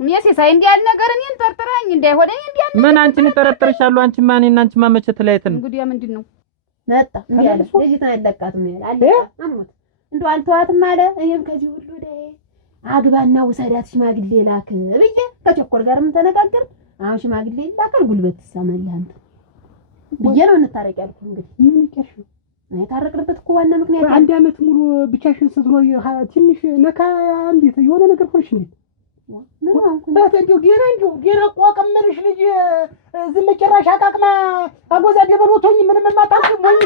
እኔ ሲሳይ እንዲያል ነገር እኔን ጠርጥራኝ እንዳይሆነ እንዲያል ምን አንቺን ጠረጥርሻለሁ? አንቺ ማን እና አንቺ ማመቸ ተለያይተን እንግዲህ ምንድነው መጣ እንዲያለ ልጅቷን ያለቃትም ይላል አሞት እንደው አልተዋትም አለ። እኔም ከዚህ ሁሉ አግባና ውሰዳት ሽማግሌ ላክ ብዬ ከቸኮል ጋርም ተነጋገር አሁን ሽማግሌ ይላካል ጉልበት ትሰማለህ አንተ ብዬ ነው እንታረቅ ያልኩህ። እንግዲህ ምን ይቀርሽ የታረቅንበት እኮ ዋና ምክንያት አንድ ዓመት ሙሉ ብቻሽን ስትኖር ትንሽ ነካ እንዴት የሆነ ነገር ሆንሽ እንዴ? ገና እኮ አቀመልሽ ልጅ ዝም ጭራሽ አቃቅማ አጎዛ ደበሎቶኝ ምንም የማታውቂ ሞኝ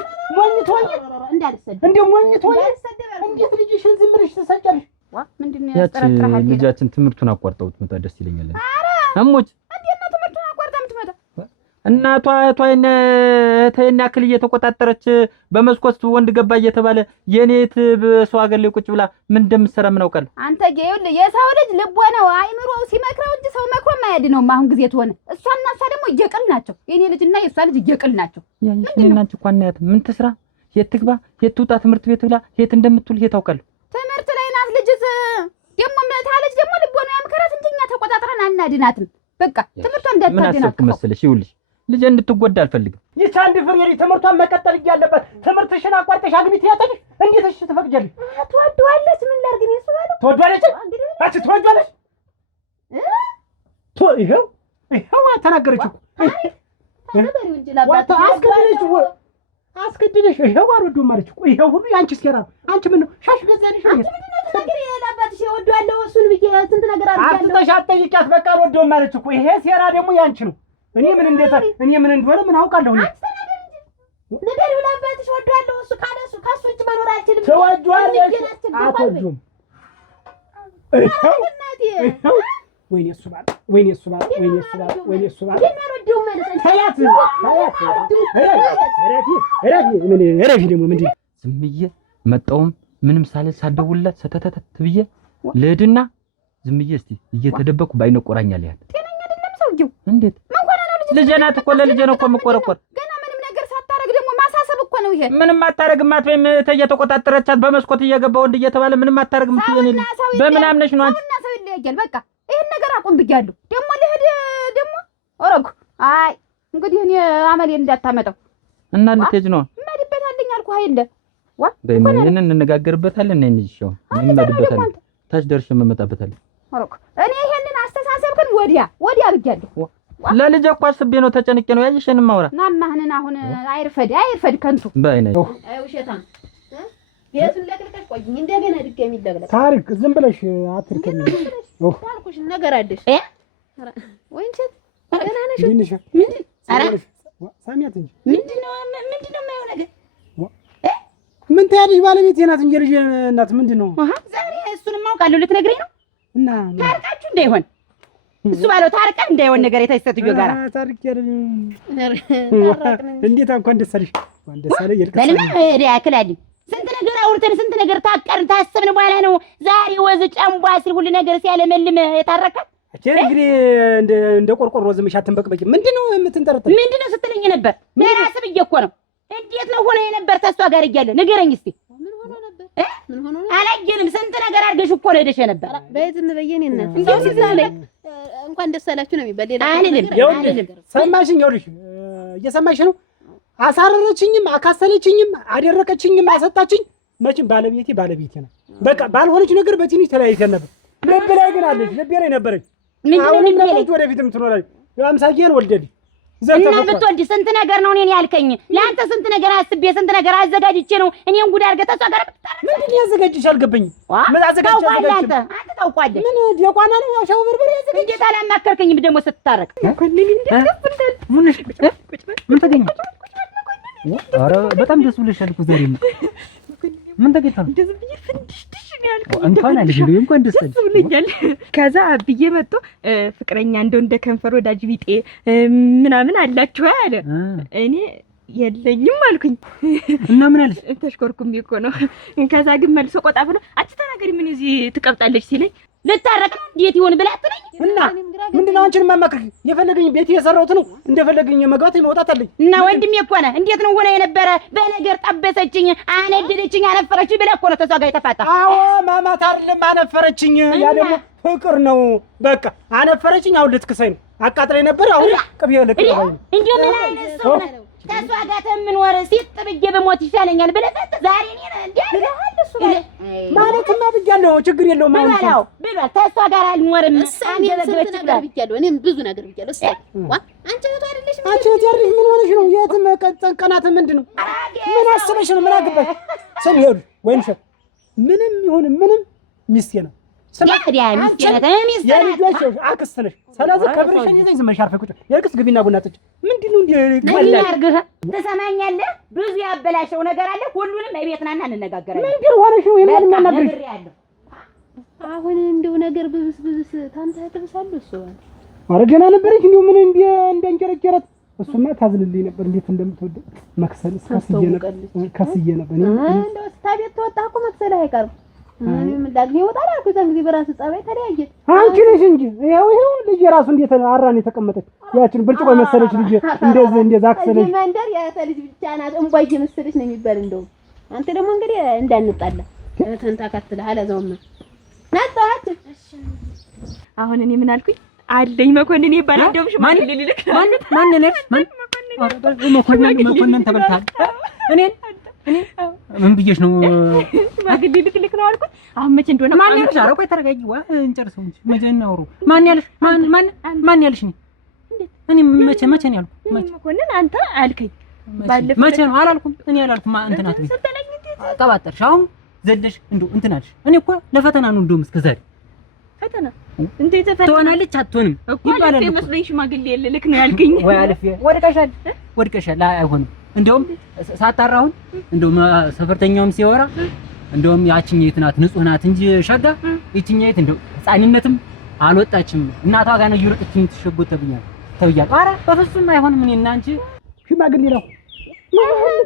ትሆኝ እንዳልሰደብ እንዴ ሞኝ ትሆኝ እንዴት ልጅሽን ዝም ብለሽ ትሰጫለሽ? ምንድነው ያስጠራጥራል? ልጃችን ትምህርቱን አቋርጠውት መጣ ደስ ይለኛል። እሞች እንዴት ነው ትምህርቱን አቋርጣ የምትመጣ? እናቷ እህቷን ተይና ክል እየተቆጣጠረች በመስኮት ወንድ ገባ እየተባለ የኔት በሰው ሀገር ላይ ቁጭ ብላ ምን እንደምትሰራ ምን አውቃለሁ? አንተ ይኸውልህ የሰው ልጅ ልቦ ነው አይምሮው ሲመክረው እንጂ ሰው መክሮ ማያድነውም። አሁን ጊዜ ትሆነ እሷና እሷ ደግሞ እየቅል ናቸው። የኔ ልጅና የእሷ ልጅ እየቅል ናቸው። ያንቺና አንቺ እንኳን እናያት ምን ትስራ የት ትግባ የት ትውጣ ትምህርት ቤት ብላ የት እንደምትውል የት አውቃለሁ? ትምህርት ላይ ናት ልጅስ ደግሞ ታለች ደግሞ ልቦ ነው ያምከራት እንጂ እኛ ተቆጣጥረን አናድናትም። በቃ ትምህርቷን እንዳታደናቅፈው ምን አሰብኩ መሰለሽ? ይኸውልሽ ልጅ እንድትጎዳ አልፈልግም። ይቻ አንድ ፍሬ ትምህርቷን መቀጠል እያለበት ትምህርትሽን አቋርጠሽ አግቢት ያጠሽ እንዴት እሺ ትፈቅጃለሽ? ትወደዋለች ምን ላድርግ ነው እሱ ባለው ትወደዋለች አንቺ ትወደዋለች ይኸው ተናገረች እኮ አስገድደሽ ይኸው አልወደውም አለች እኮ ይኸው ሁሉ የአንቺ ሴራ ነው። አንቺ ምን ነው ሻሽ ገዛልሽ ነው ለአባትሽ እወደዋለሁ እሱን ብዬ ስንት ነገር አድርጋለሁ። አጥተሽ አትጠይቂያት በቃ አልወደውም አለች እኮ ይሄ ሴራ ደግሞ ያንቺ ነው። እኔ ምን እንደሆነ ምን አውቃለሁ? ነገር ለአባትሽ እወደዋለሁ እሱ ካለሱ ካሱ እጅ መኖር አልችልም። ትወጂዋለሽ አትወጂውም? ወይኔ እሱ ባል ረፊ ደግሞ ምንድን ነው? ዝም ብዬ መጣሁም ምንም ሳልል ሳደውልላት ሰተተተት ብዬ ልሂድና ዝም ብዬ እስቲ እየተደበኩ ባይነ ቆራኛል ያለ ጤነኛ አይደለም ሰውዬው። እንዴት ልጄ ናት እኮ ለልጄ ነው እኮ የምቆረቆር። ገና ምንም ነገር ሳታረግ ደግሞ ማሳሰብ እኮ ነው ይሄ። ምንም አታረግም አትበይም። እየተቆጣጠረቻት በመስኮት እየገባ ወንድ እየተባለ ምንም አታረግም። ትየኔ በምን አምነሽ ነው አንቺ? ሰው ይለያያል። በቃ ይሄን ነገር አቁም ብያለሁ። ደግሞ ልሂድ ደግሞ ኦሮግ አይ እንግዲህ እኔ አመሌን እንዳታመጣው እና ልትሄጂ ነው? እመድበታለኝ አልኩህ አይደለ? በምን እንነጋገርበታለን ነኝ ልጅሽው እንመድበታለን። ታች ደርሼ እመጣበታለሁ። ኦሮግ እኔ ይሄንን አስተሳሰብክን ወዲያ ብያለሁ። ለልጄ እኮ አስቤ ነው ተጨንቄ ነው ያየሽን ማውራ ናማህንን አሁን አይርፈድ ከንቱ በአይኔ ውሸታም ቤቱን ለቅልቀሽ ቆይኝ እንደገና ድጋሚ ይለብለቅ ታሪክ ዝም ብለሽ አትርከኝ ታልኩሽ ነገር አለሽ ወንቸት ገና ነሽ ምንድን ኧረ ሳሚያት እንጂ ምንድነው የማየው ነገር ምን ታያለሽ? ባለቤቴ ናት እንጂ ልጅ እናት ምንድነው? ዛሬ እሱንም አውቃለሁ ልትነግረኝ ነው እና ታርቃችሁ እንዳይሆን እሱ ባለው ታርቀን እንዳይሆን ነገር የተሰጥዩ ጋራ ታርቅ ያለኝ እንዴት እንኳን ደስ አለሽ እንኳን ደስ አለሽ ይልቀስ በልም ያክላልኝ ስንት ነገር አውርተን ስንት ነገር ታቀርን ታሰብን በኋላ ነው ዛሬ ወዝ ጨምቧ ሲል ሁሉ ነገር ሲያለመልም የታረቀ እንግዲህ እንደ ቆርቆሮ ዝምሽ አትንበቅበቂ። ምንድነው የምትንጠረጠር? ምንድነው ስትለኝ ነበር? ለራስ ብዬ እኮ ነው። እንዴት ነው ሆነ የነበር ተሷ ጋር እያለ ንገረኝ እስቲ። ምን ሆኖ አላየንም። ስንት ነገር አድርገሽ እኮ ነው ሄደሽ ነበር። በዝም በየኔ እናት እንደው ሲዛለኝ እንኳን ደስ አላችሁ ነው የሚባል ሌላ አይደለም። ሰማሽኝ? ይኸውልሽ እየሰማሽ ነው። አሳረረችኝም፣ አካሰለችኝም፣ አደረቀችኝም፣ አሰጣችኝ። መቼም ባለቤቴ ነው። በቃ ባልሆነች ነገር በትንሽ ተለያይተን ነበር። ልብ ላይ ግን አለች፣ ልቤ ላይ ነበረች። አሁንም ለቆት ወደፊትም ትኖራለች። አምሳዬን ወልደልኝ እና ብትወልድ ስንት ነገር ነው እኔን ያልከኝ? ለአንተ ስንት ነገር አስቤ ስንት ነገር አዘጋጅቼ ነው እኔን ጉድ አድርገህ ተሷ ጋር ምንድን ያዘጋጅሽ አልገባኝም። ምን አዘጋጅሽ? አንተ ታውቃለህ። ምን ዲያቋና ነው ያሻው በርበሬ ያዘጋጅ? እንዴት አላማከርከኝም ደግሞ ስትታረቅ? ምን ተገኘ? ኧረ በጣም ደስ ብለሻል እኮ ዛሬ ምን ተገኘ? እንደዚህ ብዬ ፍንድሽድሽ ነው ያልኩት። እንኳን አለሽ እንኳን ደስ ብሎኛል። ከዛ ብዬ መጥቶ ፍቅረኛ እንደው እንደ ከንፈር ወዳጅ ቢጤ ምናምን አላችሁ አለ። እኔ የለኝም አልኩኝ። እና ምን አለሽ? ተሽኮርኩም እኮ ነው። ከዛ ግን መልሶ ቆጣ ብሎ አንቺ ተናገሪ ምን እዚህ ትቀብጣለች ሲለኝ ልታረቅ ነው እንዴት ይሆን ብላ አትለኝ እና ምንድነው አንቺን ማማክር? የፈለገኝ ቤት የሰራሁት ነው እንደፈለገኝ መግባት መውጣት አለኝ። እና ወንድሜ እኮ ነው እንዴት ነው ሆነ የነበረ በነገር ጠበሰችኝ፣ አነደደችኝ፣ አነፈረችኝ ብለህ እኮ ነው ተሷ ጋር የተፋታ። አዎ ማማት አይደለም አነፈረችኝ። ያ ደግሞ ፍቅር ነው። በቃ አነፈረችኝ። አሁን ልትክሰኝ ነው። አቃጥለኝ ነበር። አሁን ቅቤ ልቅበኝ እንዴ ምን አይነት ሰው ነው? ተሷ ጋር ተምንወር ሲጥ ብዬ በሞት ይሻለኛል ብለህ ዛሬ እኔ እንዴ ማለትማ ብያለሁ። ችግር የለውም። ብሏል ብሏል። ተሷ ጋር አልኖርም። አንዴ ነገር ብያለሁ። እኔም ብዙ ነገር ብያለሁ። እስኪ አንቺ እህቱ አይደለሽ? አንቺ እህት ያለሽ ምን ሆነሽ ነው? የትም ቀናት ምንድን ነው? ምን አስበሽ ነው? ምን አገባሽ? ስም ይሄዱ ወይም ሸ ምንም ይሁን ምንም ሚስቴ ነው። የልጆች አክስት ነሽ። ስለዚህ ከብርሽን ይዘኝ ዝም ብለሽ አርፈሽ ቁጭ የልቅስ ግቢና ቡና ጠጪ። ምንድን ነው እንደ ቀላል ትሰማኛለህ? ብዙ ያበላሸው ነገር አለ። ሁሉንም እቤት ናና እንነጋገራለን። ምንድን ሆነሽ ነው ይሄን ማናገርሽ? አሁን እንደው ነገር ብብስ ታንተ ተብሳሉ እሱ ኧረ ገና ነበረች እንደው ምን እንደ እንጀረጀረት እሱማ ታዝልልኝ ነበር። እንዴት እንደምትወድ መክሰል ከስዬ ነበር እንደው ስታቤት ተወጣ እኮ መክሰል አይቀርም። እኔም ዳግሜ ወጣላ ከዛ ጊዜ በራስ ጻባይ ተለያየ። አንቺ ነሽ እንጂ ይሄው ልጅ ራሱ እንዴት አራን የተቀመጠች ያችን ብርጭቆ መሰለች ልጅ እንደዛ አክሰለች። እዚህ መንደር ያተ ልጅ ብቻ ናት እንቧይ መሰለች ነው የሚባል። እንደው አንተ ደግሞ እንግዲህ እንዳንጣላ ተንታካትለህ አለዛውም ናጣት። አሁን እኔ ምን አልኩኝ? አለኝ መኮንን ይባላል። እንደውም ሽማግሌ ሊልክ ማን ነሽ? መኮንን ተበልታል። እኔ ምን ብዬሽ ነው? ሽማግሌ ልክ ነው አልኩት። አሁን መቼ እንደሆነ ማን ያልሽ? ኧረ ቆይ ተረጋጊ። እንጨርሰው እንጂ መቼ እናውሩ። ማን ያልሽ? ማን ያልሽ? እኔ መቼ ነው ያልኩት? መኮንን አንተ አልከኝ። መቼ ነው አላልኩም። እኔ አላልኩም። እንትን አትበይ። ቀባጠርሽ አሁን ዘለሽ እንደው እንትን አልሽ። እኔ እኮ ለፈተና ነው እንደውም እስከ ዛሬ ፈተና እንዴ ተፈተና ትሆናለች አትሆንም ይባላል እኮ መስለኝ ሽማግሌ ልክ ነው ያልከኝ። ወይ አልፌ ወድቀሻል። አይሆንም። እንደውም ሳጣራሁን እንደውም ሰፈርተኛውም ሲወራ እንደውም ያቺኛይት ናት ንጹህ ናት እንጂ ሸጋ ይቺኛይት እንደው ህፃንነትም አልወጣችም እናቷ ጋር ነው እየሮጠች የምትሸጎት ተብያለሁ። ኧረ በፍጹም አይሆንም። እኔ እና አንቺ ሽማግሌ ነው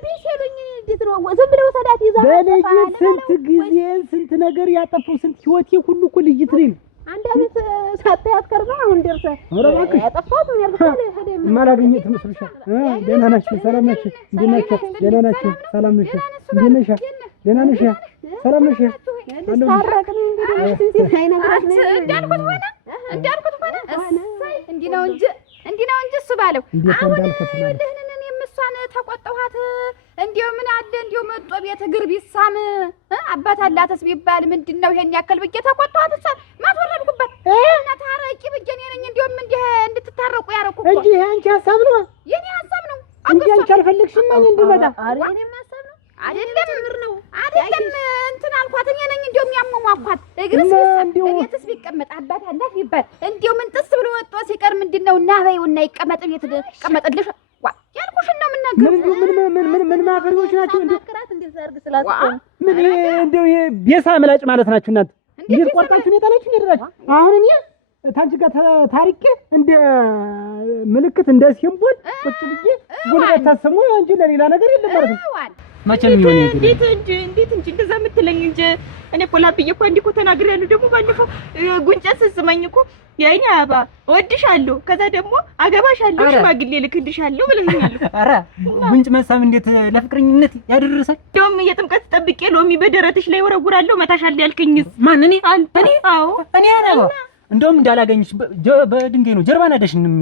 ቢሰሉኝ እንዴት ነው ዝም ብለው ሰዳት ይዛ በልጅ ስንት ጊዜ ስንት ነገር ያጠፉ ስንት ህይወቴ ሁሉ እኮ ልጅት ነኝ። አንድ አመት ሳታያት ከርማ አሁን ደርሰ ያጠፋት ነው ያልኩት። ማላገኘት መስልሻል? ደህና ናችሁ? ሰላም ናችሁ? እንዴት ናችሁ? ደህና ናችሁ? ሰላም ናችሁ? እንዴት ነሽ? ደህና ነሽ? ሰላም ነሽ? ታረቅን እንግዲህ እንዴ ሳይነግራት ነው እንዳልኩት ሆነ እንዲህ ነው እንጂ እሱ ባለው አሁን ለህንን የምሷን ተቆጣኋት። እንዲው ምን አለ እንዲው መጦ ቤት እግር ቢሳም አባት አላተስ ቢባል ምንድነው ይሄን ያክል ብዬ ተቆጣኋት። እሷ ማትወረድኩበት እና ታረቂ ብዬ እኔ ነኝ እንዲውም እንድትታረቁ ያረኩ እኮ እንጂ አንቺ ሐሳብ ነው የኔ ሐሳብ ነው እንዴ? አንቺ አልፈልግሽም ማለት እንድመጣ እኔም ሐሳብ ነው አይደለም እንትን አልኳት። እኔ ነኝ እንዲውም ያሟሟኳት እግርስ ቤትስ ቢቀመጥ አባት አላት ቢባል እንዲው ምን ጥስ ብሎ ወጥቶ ሲቀር ምንድነው እና በይውና ይቀመጥ ቤት ይቀመጥልሽ ያልኩሽን ነው የምናገረው። ምን ማፈሪዎች ናቸው እንዴ? ክራት እንደ ሰርግ ስላስቆም ምን እንደው የቤሳ መላጭ ማለት ናችሁ እናንተ። እንዴት ቆርጣችሁ ነው የጣላችሁ? እንደደረጃ አሁን እኔ ታንቺ ጋር ታሪኬ እንደ ምልክት እንደ ሲምቦል ቁጭ ብዬ ጉልበት ታሰሙ እንጂ ለሌላ ነገር የለም ማለት ነው። መቼም ይሆን እንዴት እንጂ እንደዛ የምትለኝ እንጂ እኔ እኮ ላብዬ እኮ እንዲህ እኮ ተናግሬያለሁ። ደግሞ ባለፈው ጉንጨት ስስመኝ እኮ የእኔ አባ እወድሻለሁ ከዛ ደግሞ አገባሻለሁ ሽማግሌ ልክልሻለሁ ብለኸኛል። ኧረ ጉንጭ መሳም እንዴት ለፍቅረኝነት ያደረሳል? እንደውም የጥምቀት ጠብቄ ሎሚ በደረትሽ ላይ ወረውራለሁ መታሻል ያልከኝስ ማን? እኔ እኔ አዎ እኔ አናባ እንደውም እንዳላገኝሽ በድንጋይ ነው ጀርባ ናደሽንም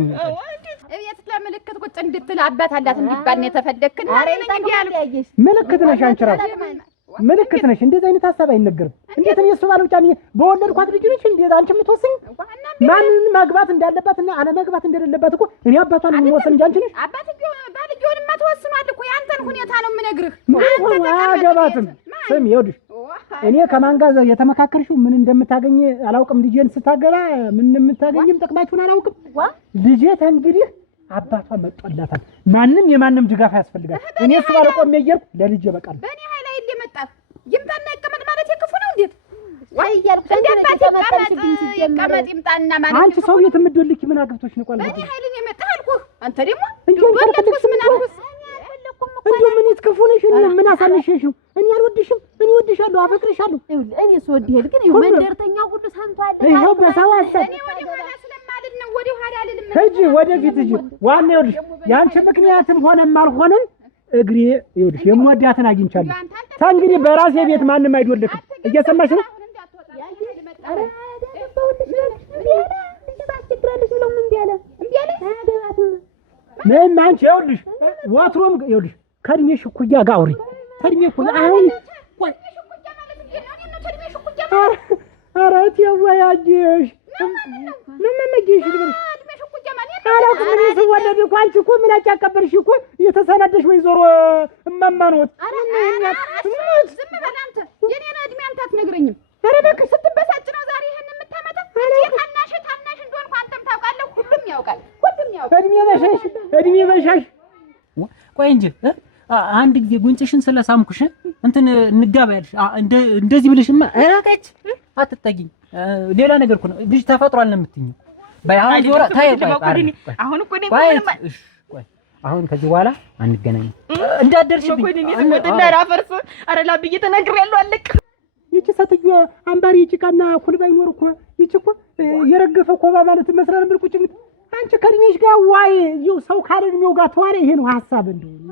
እቤት ለምልክት ቁጭ እንድትል አባት አላት እንዲባል ነው የተፈለግክና እንዴ ያልኩሽ ምልክት ነሽ አንቺ ራስ ምልክት ነሽ። እንደዚህ አይነት ሐሳብ አይነገርም። እንዴት ነው እሱ ባለው ጫን በወለድኳት ልጅ ነሽ እንዴ አንቺ የምትወስኝ? ማንን ማግባት እንዳለባትና አለማግባት እንደሌለባት እኮ እኔ አባቷን የምወስን እንጂ አንቺ ነሽ። አባት ባልጆንማ ተወስኗል እኮ ያንተን ሁኔታ ነው የምነግርህ። አንተ አያገባትም። ስም ይኸውልሽ እኔ ከማን ጋር የተመካከርሽው ምን እንደምታገኝ አላውቅም። ልጄን ስታገባ ምን እንደምታገኝም ጥቅማችሁን አላውቅም። ልጄ እንግዲህ አባቷ መጥቶላታል። ማንም የማንም ድጋፍ ያስፈልጋል። እኔ እሱ ባለቆም የየርኩ ለልጄ በቃል በእኔ ኃይል አይደል የመጣህ ይምጣና ይቀመጥ ማለት የክፉ ነው እንዴት? ወይ ያልኩ ይቀመጥ ይምጣና ማለት አንቺ ሰው የምትወልኪ ምን አግብቶሽ ነው? ቋል በእኔ ኃይል ነው የመጣህ አልኩህ። አንተ ደግሞ ወለድኩስ ምን አልኩስ? እንደው ምን ይትከፉ ነሽ? ምን አሳነሽሽ? እኔ አልወድሽም። እኔ ወድሻለሁ፣ አፈቅርሻለሁ። እኔ ስወድህ ግን መንደርተኛ ሁሉ ሰምቷል። ይሄው በሰዋሰ እኔ ወደ ኋላ ስለማልል ነው ወደ ኋላ አልልም። ሂጂ ወደፊት ሂጂ። ዋና ይኸውልሽ ያንቺ ምክንያትም ሆነም አልሆነም እግሬ ይኸውልሽ የምወዳትን አግኝቻለሁ። እንግዲህ በራሴ ቤት ማንም አይዶልክም። እየሰማሽ ነው? ምንም አንቺ ይኸውልሽ ወትሮም ይኸውልሽ ከእድሜሽ እኩያ ጋር አውሪ ከእድሜ እኩያ አሁን ኧረ ተው ያየሽ ምን ነግሽ ልበልሽ አላውቅም እኔ ስወለድ እኮ አንቺ እኮ ምን አጫቀበልሽ እኮ የተሰናደሽ ወይዘሮ እማማ ነዎት ዝም በል አንተ የኔን እድሜ አንተ አትነግረኝም ኧረ እባክህ ስትበሳጭ ነው ዛሬ ይሄን የምታመጣ ታናሽ እንደሆንኩ አንተም ታውቃለህ ሁሉም ያውቃል እድሜ በሻሽ ቆይ እንጂ አንድ ጊዜ ጉንጭሽን ስለሳምኩሽ እንትን እንጋባ ያልሽ እንደዚህ ብለሽማ እራቀች አትጠጊኝ ሌላ ነገር እኮ ነው ልጅ ተፈጥሯል ነው የምትይኝ ባይሆን ዞራ አሁን እኮ ነው ቆይ አሁን ከዚህ በኋላ አንገናኝ እንዳደርሽብኝ እና ራፈርስ አረ ላብዬ ተናግሬያለሁ አለቅ ይቺ ሰትዮ አምባሪ ጭቃና ኩልባ ይኖር እኮ ይቺ እኮ የረገፈ ኮባ ማለት መስራ ነበር ቁጭ አንቺ ከድሜሽ ጋር ዋይ ይው ሰው ካለድሜው ጋር ተዋለ ይሄ ነው ሐሳብ እንደሆነ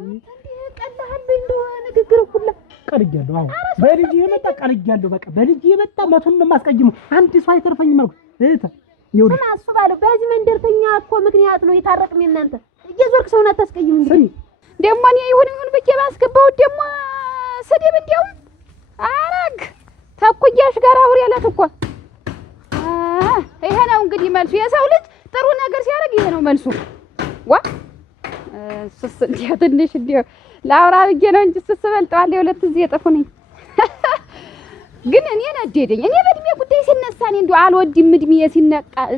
ቀላል እንደሆነ ንግግር ሁላ ቀልጃለሁ አሁን በልጅ የመጣ ቀልጃለሁ በቃ በልጅ የመጣ መቱን ማስቀይሙ አንድ ሰው አይተርፈኝም አልኩ እህት ይውል ስማ ባለው በዚህ መንደርተኛ እኮ ምክንያት ነው የታረቅም እናንተ እየዞርክ ሰውና ታስቀይም እንዴ ደሞ እኔ ይሁን በቄ ባስገባው ደሞ ስድብ እንደው አረግ ተኩያሽ ጋር አውሪ ያላት እኮ ይሄ ነው እንግዲህ መልሱ የሰው ልጅ ጥሩ ነገር ሲያደርግ ይሄ ነው መልሱ ዋ ስስ እንዲያ ትንሽ እንዲያ ላውራ ብዬ ነው እንጂ ስስ በልጠዋል የሁለት እዚህ የጠፉ ነኝ ግን እኔ ነደደኝ እኔ በእድሜ ጉዳይ ሲነሳ እኔ እንደው አልወድም እድሜ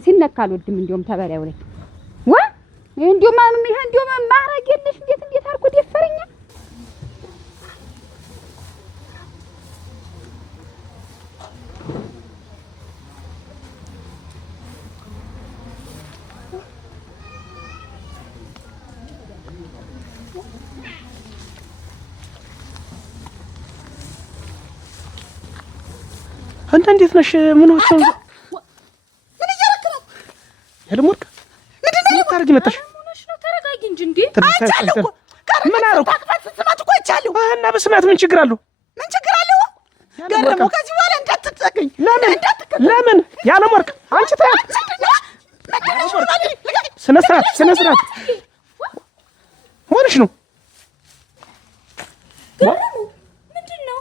ሲነካ አልወድም እንደውም ተበላዩ ላይ ዋ እንደውም ይሄ እንደውም ማረግ የለሽ እንዴት አድርጎ ደፈረኛ አንተ እንዴት ነሽ? ምን ወጥቶ ምን እያደረክ ነው? ያለሞርክ ምንድነው ታረጅ መጣሽ? ተረጋጊ እንጂ እንዴ አይቻለሁ። ምን አረኩ? ስማት እኮ አይቻለሁ። እና በስማት ምን ችግር አለው? ምን ችግር አለው? ገረመው ከዚህ በኋላ እንዳትጠቀኝ። ለምን ያለሞርክ አንቺ ታያት ስነ ስርዓት ሆነሽ ነው ምንድነው?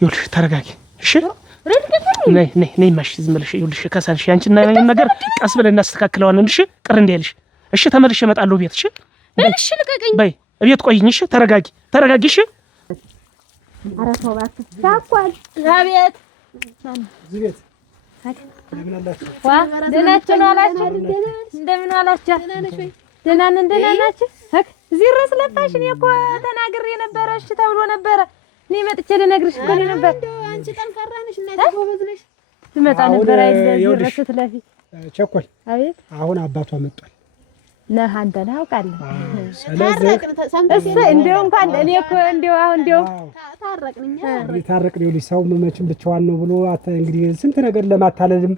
ይኸውልሽ ተረጋጊ እሺ ነይ ማሽ ዝም ብለሽ ይኸውልሽ ከሳልሽ ያንቺና ነገር ቀስ ብለን እናስተካክለዋለን እሺ ቅር እንዳይልሽ እሺ ተመልሼ እመጣለሁ ቤት እሺ እሺ ልቀቀኝ በይ ቤት ቆይኝ እሺ ተረጋጊ እሺ ኧረ ተው እባክህ ታኳል አቤት እዚህ ቤት እንደምን አላችሁ ዋ ደህና ናችሁ እንደምን አላችሁ ደህና ናችሁ እዚህ ድረስ ለፋሽ እኔ እኮ ተናግሬ ነበረ እሺ ተብሎ ነበረ እኔ መጥቼ ልነግርሽ እኮ ነበር አንቺ ጠንካራ ነሽ እና ጎበዝ ነሽ ትመጣ ነበር አይደል ድረስ ትለፊ ቸኮል አቤት አሁን አባቷ መጥቷል ነህ አንተ ነህ አውቃለሁ ስለዚህ እንደው እንኳን እኔ እኮ እንደው አሁን እንደው ታረቅን ይኸውልሽ ሰው መቼም ብቻዋን ነው ብሎ እንግዲህ ስንት ነገር ለማታለልም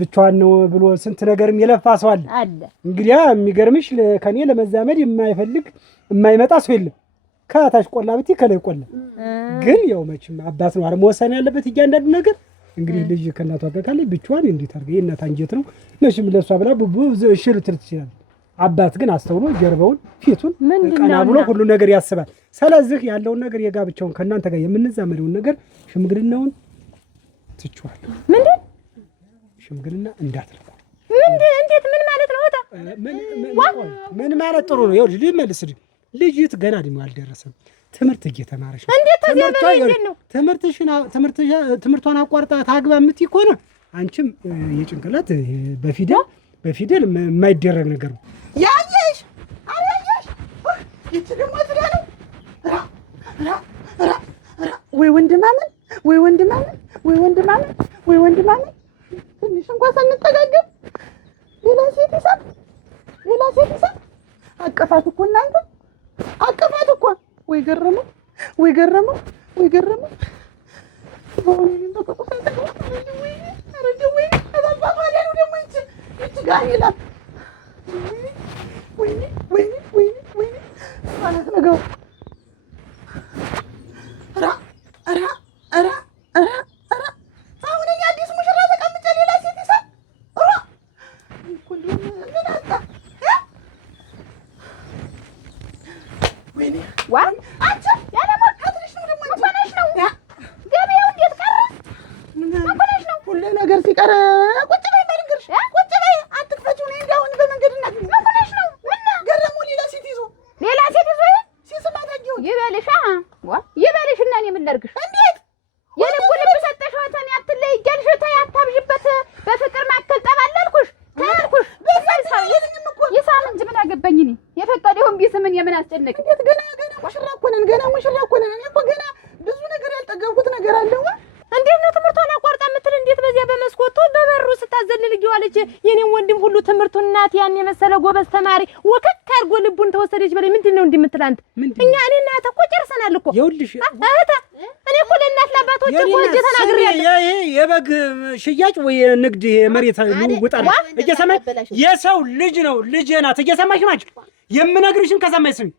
ብቻዋን ነው ብሎ ስንት ነገርም የለፋ ሰው አለ እንግዲህ የሚገርምሽ ከኔ ለመዛመድ የማይፈልግ የማይመጣ ሰው የለም ከታች ቆላ ብቲ ከላይ ቆላ ግን ያው መቼም አባት ነው አይደል መወሰን ያለበት እያንዳንዱ ነገር እንግዲህ ልጅ ከእናቷ ጋር ካለ ብቻዋን እንዴት አድርገ የእናት አንጀት ነው መቼም ለሷ ብላ ቡቡ ሽር ትችላል አባት ግን አስተውሎ ጀርባውን ፊቱን ቀና ብሎ ሁሉ ነገር ያስባል ስለዚህ ያለውን ነገር የጋብቻውን ከእናንተ ጋር የምንዛመደውን ነገር ሽምግልናውን ትችዋለሁ ምንድን ሽምግልና እንዳትልኩ እንዴት ምን ማለት ነው ወጣ ምን ማለት ጥሩ ነው ይኸውልሽ ልመልስልሽ ልጅት ገና ደግሞ አልደረሰም ትምህርት እየተማረች ነው እንዴት ተዘበለ ነው ትምህርቷን አቋርጣ ታግባ የምትይ ከሆነ አንቺም የጭንቅላት በፊደል የማይደረግ ነገር ነው ያየሽ አያየሽ ይቺ ደግሞ ትዳር ወይ ወንድማምን ትንሽ እንኳን ሳንጠጋገብ ሌላ ሴት ይሳብ አቀፋት እኮ እናንተ አቀፋት እኮ ወይ ገረመው ጋር ይላል ወይ ማለት ነገሩ አሁን እኔ አዲስ ሙሽራ ተቀምጬ ሌላ ሴት ይሳብ አትጨነቅ። ገና ሙሽራ እኮ ነን። እኔ እኮ ገና ብዙ ነገር ያልጠገብኩት ነገር አለው። እንዴት ነው ትምህርቷን አቋርጣ የምትል? እንዴት በዚያ በመስኮቱ በበሩ ስታዘልል ይዋለች። የኔን ወንድም ሁሉ ትምህርቱን እናት ያን የመሰለ ጎበዝ ተማሪ ወከክ አድርጎ ልቡን ተወሰደች በላይ ምንድን ነው እንዲህ የምትል አንተ? እኛ እኔ እና እህት እኮ ጨርሰናል እኮ። ይኸውልሽ እህት እኔ እኮ ለእናት ለአባቶች እኮ እጄ ተናግሬያለሁ። ይሄ የበግ ሽያጭ ወይ ንግድ መሬት ልውውጥ አለ። እየሰማሽ የሰው ልጅ ነው ልጄ ናት። እየሰማሽ ናቸው የምነግርሽን ከሰማሽ ስሚ።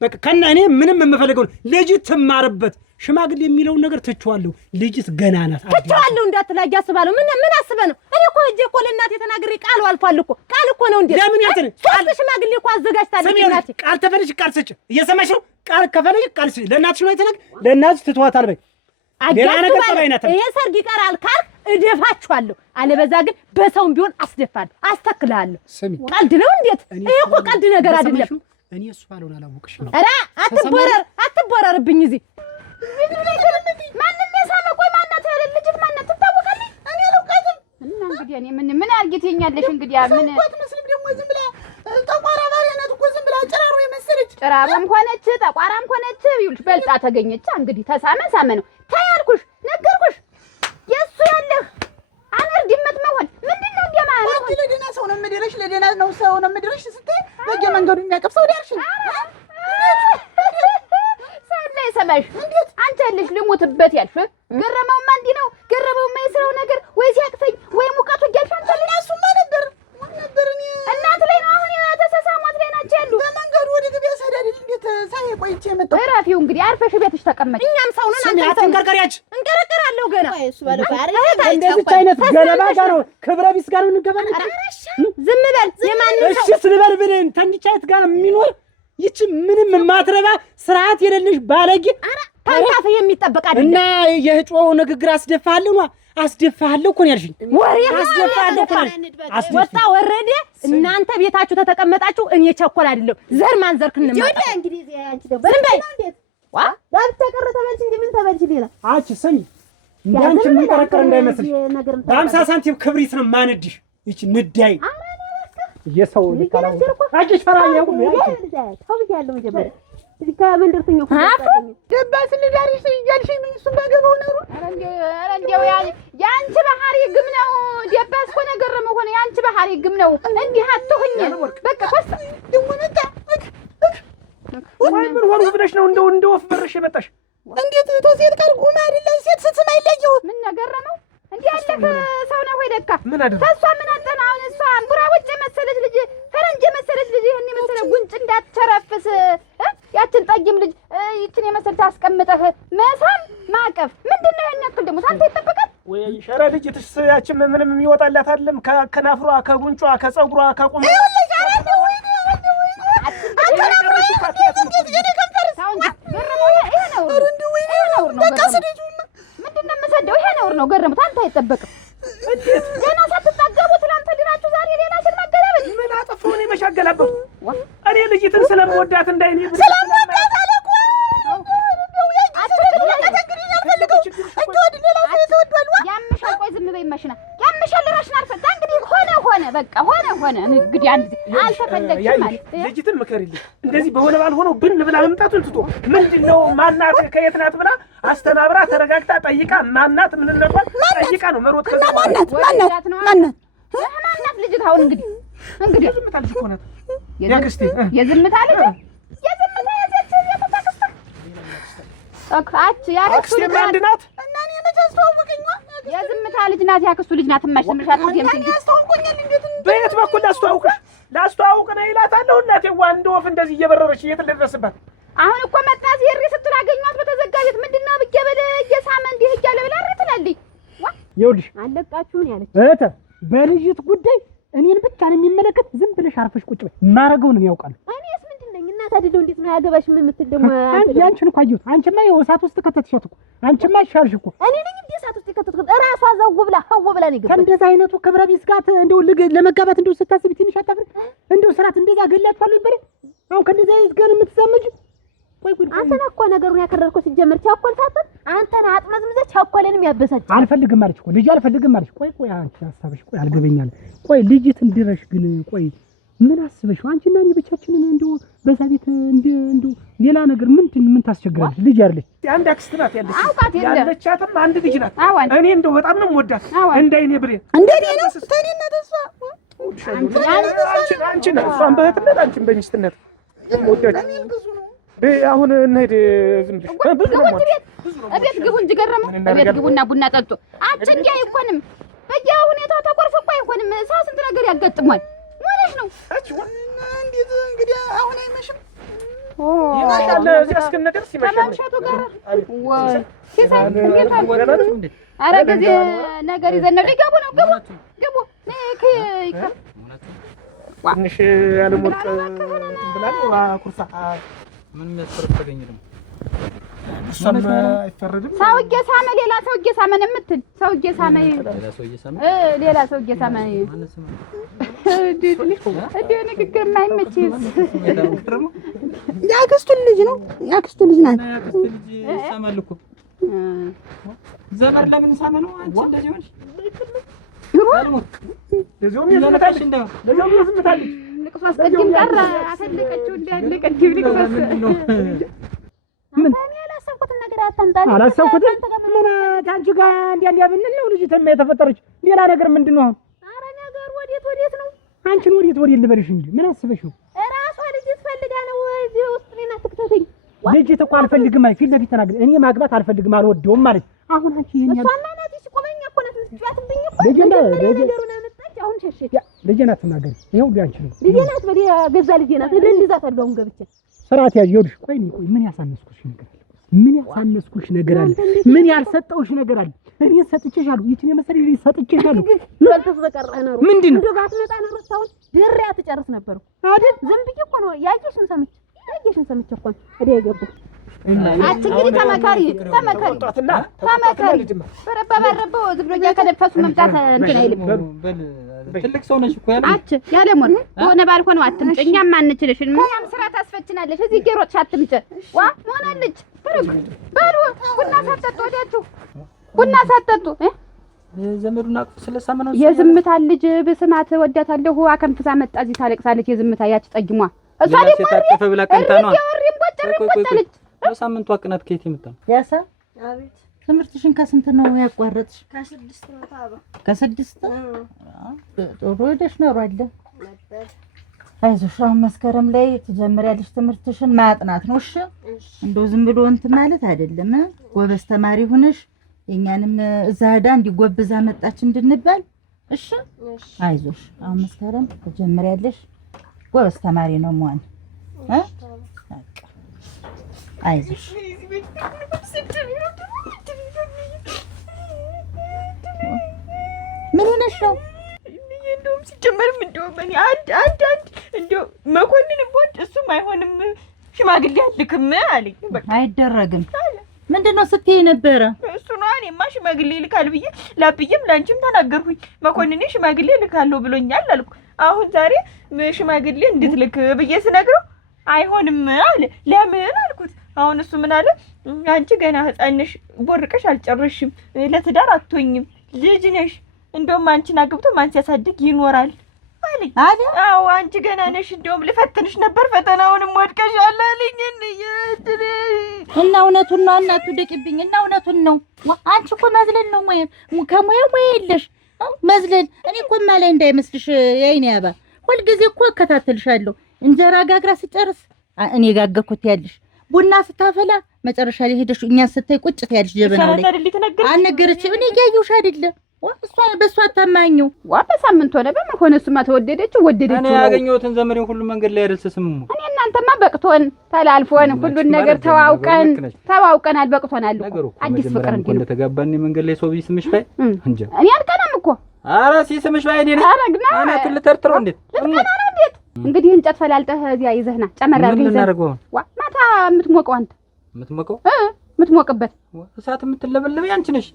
በቃ ከና እኔ ምንም የምፈልገው ልጅ ትማርበት ሽማግሌ የሚለውን ነገር ትቼዋለሁ። ልጅት ገና ናት። ትቼዋለሁ እንዳትላጅ አስባለሁ። ምን አስበህ ነው? እኔ እኮ እጄ እኮ ለእናቴ ተናግሬ ቃል አልፏል እኮ። ቃል እኮ ነው እንዴ? ለምን ያንተን ቃል ሽማግሌ እኮ አዘጋጅታለች እናቴ። ቃል ተፈልሽ ቃል ስጭ። እየሰማሽ ነው? ቃል ከፈልሽ ቃል ስጭ። ለእናትሽ ነው የተናገ ለእናትሽ ትተዋታል በይ። ሌላ ነገር ተባይናት። ይሄ ሰርግ ይቀራል ካልክ እደፋችኋለሁ። አለበዛ ግን በሰውም ቢሆን አስደፋለሁ፣ አስተክልሃለሁ። ቀልድ ነው እንዴት? ይሄ እኮ ቀልድ ነገር አይደለም። እኔ እሱ ባልሆነ አላወቅሽ ነው። ኧረ አትቦረርብኝ እዚህ ማንም የሳመ ቆይ ማናት ያለ ልጅት ማናት ትታወቃለች? እኔ አላውቃትም። እና እንግዲህ እኔ ምን አርጊትኛለሽ? እንግዲህ ምን አትመስልም ደግሞ ዝም ብላ ጠቋራ ባሪያነት እኮ ዝም ብላ ጭራሮ የመሰለች ጭራሮም ሆነች ጠቋራም ሆነች ይኸውልሽ በልጣ ተገኘች። እንግዲህ ሳመ ነው ታያልኩሽ፣ ነገርኩሽ። የሱ ያለህ አነር ድመት መሆን ምንድነው እንደማለት ነው? ለደና ሰው ነው የምድርሽ፣ ለደና ነው ሰው ነው የምድርሽ ስትይ በየመንገዱ የሚያቀፍ ሰው ዳርሽ ሰማሽ? እንዴት አንቺ ያለሽ ልሞትበት ያልሽ ገረመውማ እንዲህ ነው ገረመውማ የስራው ነገር ወይ ሲያቅፈኝ ወይ ሙቀቱ እያልሽ አንቺ እሱማ ነበር እኔ እናት ላይ ነው አሁን የተሳሳሟት ላይ ናቸው ያሉ በመንገዱ ወደ ገበያ ሰዳድ እንዴት ሳይ ቆይቼ የመጣሁ እራፊው እንግዲህ አርፈሽ ቤትሽ ተቀመጭ። እኛም ሰው ነን አንቺ ሰው እንቀርቀሪያች እንቀረቀራለሁ ገና እሱ ባለ ባሪ እንደዚህ አይነት ገለባ ጋር ነው ክብረ ቢስ ጋር ነው እንገባለን። ዝም በል የማንም ሰው እሺ ስልበል ብለን ተንዲቻይት ጋር የሚኖር ይቺ ምንም ማትረባ ስርዓት የሌለሽ ባለጌ ታንካፍ የሚጠበቅ አይደለም። እና የህጮው ንግግር አስደፋለሁ እኮ ነው ያልሽኝ። ወሬ አስደፋለሁ እኮ ነው ወጣ ወረደ። እናንተ ቤታችሁ ተተቀመጣችሁ እኔ ቸኮል አይደለም ዘር ማንዘርክ እንመጣ ይወዳ እንግዲህ አንቺ ደግሞ እንዴት ዋ ዳብ ተቀረ ተበልሽ እንዴ ምን ተበልሽ ሌላ አንቺ ስሚ እንዳንቺ ምን ተረከረ እንዳይመስልሽ በ50 ሳንቲም ክብሪት ነው ማንድሽ ይቺ ንዳይ የሰው ልካላ አጅሽ ፈራኛ ሁሉ ታውቂያለሁ መጀመሪያ እዚህ ከመንደርተኛ ደባስ ልዳርሽ እያልሽ ምን እሱ ባገባው ነው። ኧረ እንደው ያንቺ ባህሪ ግም ነው። ደባስ ሆነ ገረመው ሆነ ያንቺ ባህሪ ግም ነው። እንዲህ አትሁኝ በቃ ኮስ ደሞ መጣ ወይ ምን ሆኖ ብለሽ ነው እንደ ወፍ በርሽ የመጣሽ? እንዴት ተሴት ጋር ቆማ አይደለም ሴት ስትስማ ይለየው ምን ነገረመው? እንዲህ ያለህ ሰው ነው ወይ ደካ ምን አደረገ? ከሷ ምን አጠና አሁን እሷ ቡራቡጭ መሰለች ልጅ ፈረንጅ መሰለች ልጅ ይሄን መሰለ ጉንጭ እንዳትቸረፍስ ያችን ጠይም ልጅ ይችን የመሰለች አስቀምጠህ መሳም ማቀፍ ምንድነው? ያን ያክል ደግሞ ሳንተ ይጠበቃል ወይ ሸራ ልጅ ትስያችን ምንም የሚወጣላት አይደለም። ከናፍሯ ከጉንጯ ከጸጉሯ ከቁም ነው ገረምት አንተ አይጠበቅም። ገና ሳትጣገቡ ትላንት ድራችሁ ዛሬ ሌላ ስል ማገላበጥ ምን አጠፋሁ እኔ መሻገላበሁ? እኔ ልጅትን ስለምወዳት እንዳይኔ ስለምወዳት አለኩ ያምሻል። ቆይ ዝም በይ መሽና ያምሻል። ራሽን አልፈታ እንግዲህ ሆነ በቃ ሆነ እንግዲህ አንድ አልተፈለግሽም ማለት ልጅትን ምከሪልኝ። እንደዚህ በሆነ ባልሆነው ብን ብላ መምጣቱን ትቶ ምንድነው ማናት ከየት ናት ብላ አስተናብራ ተረጋግታ ጠይቃ ማናት ምንነቷን ጠይቃ ነው መሮጥ። ከዛ ማናት ልጅ አሁን እንግዲህ የዝምታ ልጅ እኮ ናት። ያክስቴ የዝምታ ልጅ ያክስቱ ልጅ አንድ ናት እና እኔ መቼ አስተዋወቀኝ? የዝምታ ልጅ ናት። ያክስቱ ልጅ ናት። ማሽምሻት ነው በየት በኩል ላስተዋውቅ ነው ይላታለሁ። እናቴ ዋንድ ወፍ እንደዚህ እየበረረች እየተደረሰባት አሁን እኮ መጣ ሲሪ ስትል አገኘኋት በተዘጋ ቤት። ምንድነው ብዬ በለ እየሳመ እንዲህ እያለ ብላ ትላለች። ይኸውልሽ አለቃችሁን ያለች እህተ በልጅት ጉዳይ እኔን ብቻ ነው የሚመለከት። ዝም ብለሽ አርፈሽ ቁጭ በይ። ማረገውን ነው ያውቃል። እኔስ ምንድነኝ እናት አይደለው? እንዴት ነው ያገባሽ? ምን የምትል ደግሞ አንቺን እኮ አየሁት። አንቺማ የእሳት ውስጥ ከተትሻት እኮ አንቺማ ይሻልሽ እኮ። እኔ ነኝ እንዴ እሳት ውስጥ ከተትኩት? እራሷ ዘው ብላ ሀው ብላ ነው የገባች። ከእንደዛ አይነቱ ክብረ ቢስ ጋር እንደው ለመጋባት እንደው ስታስቢ ትንሽ አታፍሪ? እንደው ስራት እንደዛ ገላችኋል ነበር። አሁን ከእንደዛ አይነት ጋር የምትዛመጂ አንተና እኮ ነገሩን ያከረርኩ ሲጀምር ቸኮል ሳትል አንተና አጥመዝምዘ ቸኮልንም ያበሳጭ። አልፈልግም ማለች እኮ ልጅ አልፈልግም ማለች። ቆይ አንቺ ሐሳብሽ ቆይ አልገበኛል። ቆይ ልጅት እንድረሽ ግን ቆይ ምን አስበሽው አንቺና እኔ ብቻችንን እንደው በዛ ቤት እንደው ሌላ ነገር ምን ታስቸግራለች? ልጅ አይደለች አንድ አክስት ናት ያለቻትም አንድ ልጅ ናት። እኔ እንደው በጣም ነው የምወዳት እንዳይኔ ብሬ እንደኔ ነው ተኔና ተስፋ አንቺ ነው እሷን በእህትነት አንቺን በሚስትነት ወዳጅ አሁን እንሂድ። ዝም ብለሽ ብዙ ነው እቤት ግቡ እንጂ ገረመው እቤት ግቡና ቡና ጠጡ። አንቺ እንዲህ አይሆንም በየሁኔታው ተቆርፎ እኮ አይሆንም። ሰው ስንት ነገር ያጋጥማል ማለት ነው። እንዴት እንግዲህ አሁን አይመሽም? ይመሻል። እዚህ እስክንደርስ ይመሻል። ከመምሸቱ ጋር ወይ ሲሳይ እንዴት አልወጣችሁ እንዴ? ኧረ ጊዜ ነገር ይዘን ነው ሊገቡ ነው። ግቡ ትንሽ ያለሞት ብላል ኩርሳ ምን የሚያስፈርድ ተገኘ ደግሞ እሷም አይፈረድም። ሰውዬ ሳመ ሌላ ሰውዬ ሳመን የምትል ሰውዬ ሳመ ሌላ ሰውዬ ሳመ እንዴ ንግግር የማይመች የአክስቱ ልጅ ነው። የአክስቱ ልጅ ናት። የአክስቱ ልጅ ይሳማል እኮ ዘመድ ለምን ሳመ ነው? አንቺ እንደዚህ ሆነሽ ለዞም ይዘመታል እንደው ለዞም ይዘመታል ልቅሶ አስቀድም ቀረ አፈለቀችው እንዳለ ቀድም ልቅሶ ምን ያላሰብኩትን ነገር አታምጣልኝ። አላሰብኩትም ምን ታንቺ ጋር እንዲያ ብንል ነው ልጅ ተማ የተፈጠረች ሌላ ነገር ምንድነው? ኧረ ነገር ወዴት ነው? አንቺን ወዴት ልበልሽ እንጂ ምን አስበሽ ነው? እራሷ ልጅ ትፈልጋ ነው እዚህ ውስጥ እኔን አትክተተኝ። ልጅ እኮ አልፈልግም ፊት ለፊት ተናግረ እኔ ማግባት አልፈልግም አልወደውም ማለት አሁን አንቺ ይሄን ያለ እሷማ ናት ሲቆመኛ እኮ ናት ልጅዋትብኝ እኮ ልጅ ነገሩን አመጣች። አሁን ሸሸች ልጅ ናት ተናገሪ። ይሄው አንቺ ነው ልጅ ናት በዲያ ገዛ ልጅ ናት ልንዛት አድርገውን ገብቼ ስርዓት ያዥ። ይኸውልሽ ቆይ ምን ያሳነስኩሽ ነገር አለ? ምን ያልሰጠውሽ ነገር አለ? እኔ ሰጥቼሻለሁ። ይቺን የመሰለ ልጅ ሰጥቼሻለሁ። ለልተስ በቀረህ ነው ምንድነው እንደው ባትመጣ ነው ረሳውን ድሪያ ትጨርስ ነበር አይደል? ዝም ብዬ እኮ ነው ያየሽን ሰምቼ እኮ ነው እዴ የገባው። አንቺ እንግዲህ ተመካሪ በረባው ዝም ብሎ ከደፈሱ መምጣት እንትን አይልም። ትልቅ ሰው ነሽ እኮ ያለሞን ሆነ ባልሆነው አትምጭ። እኛም አንችልሽ እኛም ስራ ታስፈችናለሽ። እዚህ ጌሮጥሽ አትምጭ። ዋ ሞናለች በሉ ቡና ሳትጠጡ ዘመዱና ስለሳመ ነው የዝምታ ልጅ በስማት ወዳታለሁ። አከንፍሳ መጣ እዚህ ታለቅሳለች። የዝምታ ያች ጠጅሟ እሷ ደግሞ ተጣቀፈ ብላ ቀንታ ነው ቆጨረች። በሳምንቱ አቅናት ከየት ይመጣ ያሳ አቤት ትምህርትሽን ከስንት ነው ያቋረጥሽ? ከ6 ነው ታባ ከ6 ጥሩ ሄደሽ ነው አይደል? ነበር። አይዞሽ አሁን መስከረም ላይ ትጀምሪያለሽ ትምህርትሽን ማጥናት ነው። እሺ እንደው ዝም ብሎ እንትን ማለት አይደለም። ጎበዝ ተማሪ ሆነሽ የኛንም እዛ ሄዳ እንዲጎብዛ መጣች እንድንባል። እሺ አይዞሽ አሁን መስከረም ትጀምሪያለሽ። ጎበዝ ተማሪ ነው መሆን አይዞሽ። ምን ሆነሽ ነው? እንደውም ሲጀመርም እንደውም እኔ አንድ እንደው መኮንን ቦት እሱም አይሆንም ሽማግሌ አልክም አለኝ። በቃ አይደረግም። ምንድነው ስትይ ነበረ? እሱ ነው እኔማ ሽማግሌ ልካል ብዬ ላብዬም ላንቺም ተናገርኩኝ። መኮንኔ ሽማግሌ ልካለሁ ብሎኛል አልኩ። አሁን ዛሬ ሽማግሌ እንድትልክ ብዬ ስነግረው አይሆንም አለ። ለምን አልኩት። አሁን እሱ ምን አለ? አንቺ ገና ህፃን ነሽ፣ ቦርቀሽ አልጨረስሽም፣ ለትዳር አትሆኝም፣ ልጅ ነሽ። እንደውም አንቺን አግብቶ ማን ሲያሳድግ ይኖራል አለኝ። አዎ አንቺ ገና ነሽ፣ እንደውም ልፈትንሽ ነበር፣ ፈተናውንም ወድቀሻል አለኝ። እና እውነቱን ነው እናቱ ደቂብኝ። እና እውነቱን ነው። አንቺ እኮ መዝለል ነው ከሙያ የለሽ መዝለል። እኔ እኮ ማላይ እንዳይመስልሽ የአይኔ አባ ሁልጊዜ እኮ እከታተልሻለሁ። እንጀራ ጋግራ ስጨርስ እኔ ጋገኩት ያለሽ ቡና ስታፈላ መጨረሻ ላይ ሄደሽ እኛ ስታይ ቁጭ ያለሽ ጀበናው ላይ አልነገረችም። እኔ ያዩሽ አይደለ እሷ በሷ አታማኙ። በሳምንት ሆነ በምን ሆነ? እሱማ ተወደደችው እኔ ያገኘሁትን ዘመዴን ሁሉ መንገድ ላይ አይደርስም። እኔ እናንተማ በቅቶን ተላልፎን ሁሉን ነገር ተዋውቀናል። በቅቶናል እኮ አዲስ ፍቅር እንዴ ነው ተጋባን። መንገድ ላይ ሰው ቢስምሽ ባይ እንጂ እኔ አልቀናም እኮ። ኧረ ሲስምሽ ባይ እኔ ነኝ አና ትልተርትረው እንዴ እንግዲህ እንጨት ፈላልጠህ እዚያ ይዘህና ጨመራ ይዘህ ማታ የምትሞቀው አንተ የምትሞቅበት እሳት የምትለበለበ አንቺ ነሽ።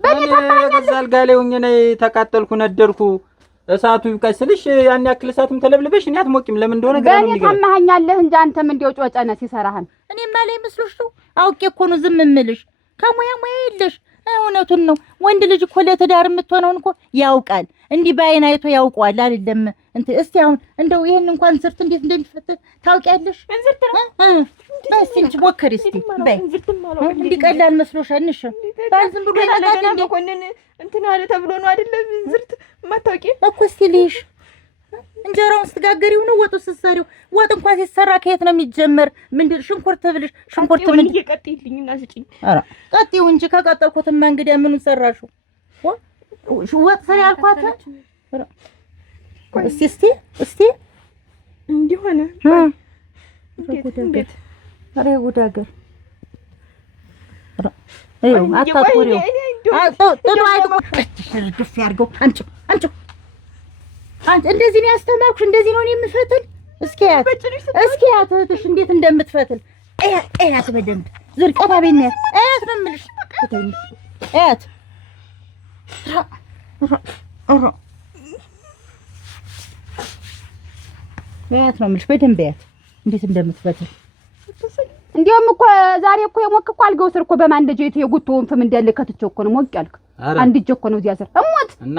በኔ ተባኛለህ አልጋ ላይ ሆኜ ነይ ተቃጠልኩ ነደርኩ። እሳቱ ይቀስልሽ ያን ያክል እሳትም ተለብልበሽ እኔ አትሞቂም። ለምን እንደሆነ ገና ነው የሚገርም። በኔ ታማኛለህ እንጂ አንተም እንደው ጮጨነ ሲሰራህን እኔማ ላይ መስሎሽ ነው። አውቄ እኮ ነው ዝም እምልሽ። ከሙያ የለሽ እውነቱን ነው። ወንድ ልጅ እኮ ለትዳር የምትሆነውን እኮ ያውቃል። እንዲህ በዓይን አይቶ ያውቀዋል አይደለም? እስቲ አሁን እንደው ይሄን እንኳን እንዝርት እንዴት እንደሚፈትል ታውቂያለሽ? እንዝርት ነው እስቲ እንጂ ሞክሪ እስቲ በይ። እንዲህ ቀላል መስሎሻል? እሺ ባል ዝም ብሎ ይመጣል እንዴ? መኮንን እንትን አለ ተብሎ ነው አይደለም? እንዝርት ማታውቂ እኮ እስቲ ልይሽ። እንጀራውን ስትጋገሪው ነው ወጡ ስትሰሪው? ወጥ እንኳን ሲሰራ ከየት ነው የሚጀመር? ምንድን ሽንኩርት ብልሽ ሽንኩርት ምን እየቀጥይልኝ እና ስጪኝ። ኧረ ቀጥይው እንጂ ከቀጠልኩትማ እንግዲህ ምኑን ሰራሽው? ወጥ ሰሪ አልኳት። እስቲ እንዲህ ሆነ። እንዴት ኧረ ጉድ አገር ይኸው አታጥሪው። ጥሎ አይጥቆ ድፍ ያድርገው። አምጪው አንቺ እንደዚህ ነው ያስተማርኩሽ? እንደዚህ ነው የምፈትል? እስኪ ያት እህትሽ እንዴት እንደምትፈትል እያት በደንብ ዝርቀና ቤት ነው እያት ነው የምልሽ። እያት እያት ነው የምልሽ በደንብ እያት እንዴት እንደምትፈትል። እንዲያውም እኮ ዛሬ እኮ የሞቅ እኮ አልገው ስር እኮ በማንደጀ የጉቶውን ፍም እንዳለ ከትቼው እኮ ነው ሞቅ ያልክ። አንድ እጅ እኮ ነው እዚያ ስር እሞት እና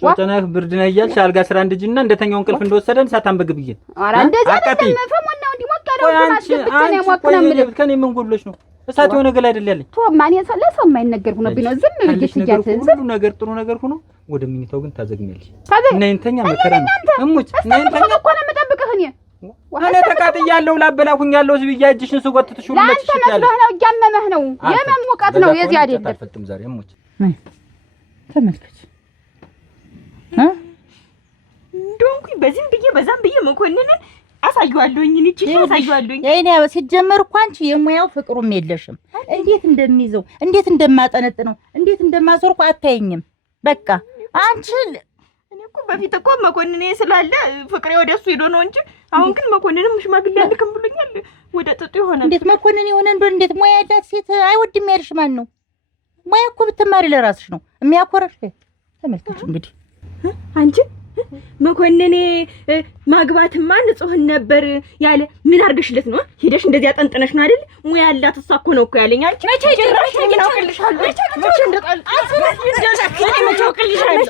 ጮጨነህ ብርድ ነው እያልሽ አልጋ ስራ እንድጅና እንደተኛው እንቅልፍ እንደወሰደን ሳታንበግብኝ። ኧረ እንደዚህ አይደለም ፈሞን ነው እንዲህ ሞቅ ያለው ማስገብቼ ነው የሞቅ ነው የምልህ። ከኔ ምን ጎድሎሽ ነው? እሳት የሆነ ገላ አይደል ያለኝ? ማን ለሰው የማይነገር ሆኖብኝ ነው ዝም ብዬሽ እያት ሁሉ ነገር ጥሩ ነገር ሆኖ ወደ ምኝታው ግን ታዘግኛለሽ። እና እንተኛ መከራ ነው እሙች። እና እንተኛ እኮ ነው የምጠብቅህ እኔ እኔ ተቃጥያለሁ ላበላኩኛለሁ ዝብያ እጅሽን ስጎትትሽ ሁሉ ለጥሽ ይችላል። ለአንተ መስሎህ ነው እያመመህ ነው የመም ሙቀት ነው የዚህ አይደለም። አልፈጥም ዛሬ እሙች ተመልከች እንደውም በዚህም ብዬ በዛም ብዬ መኮንንን አሳየዋለሁኝ እንጂ አሳየዋለሁኝ። የኔ ሲጀመር እኮ አንቺ የሙያው ፍቅሩም የለሽም። እንዴት እንደሚይዘው እንዴት እንደማጠነጥነው እንዴት እንደማዞር እኮ አታየኝም። በቃ አንቺ እኔ እኮ በፊት እኮ መኮንኔ ስላለ ፍቅሬ ወደሱ ሄዶ ነው እንጂ አሁን ግን መኮንንም ሽማግሌ አልክም ብሎኛል። ወደ ጥጡ ይሆናል። እንዴት መኮንን የሆነ እንደው እንዴት ሙያ ያላት ሴት አይወድም ያልሽ ማን ነው? ሙያ እኮ ብትማሪ ለራስሽ ነው የሚያኮረሽ። ተመልከች እንግዲህ አንቺ መኮንኔ ማግባትማ ንጹህን ነበር ያለ ምን አርገሽለት ነው? ሄደሽ እንደዚህ አጠንጥነሽ ነው አይደል? ሙያ ያላት እሷ እኮ ነው እኮ ያለኝ። አንቺ መቼ ጀራሽ ነው አውቅልሻለሁ። መቼ እንደጣል መቼ አውቅልሻለሁ።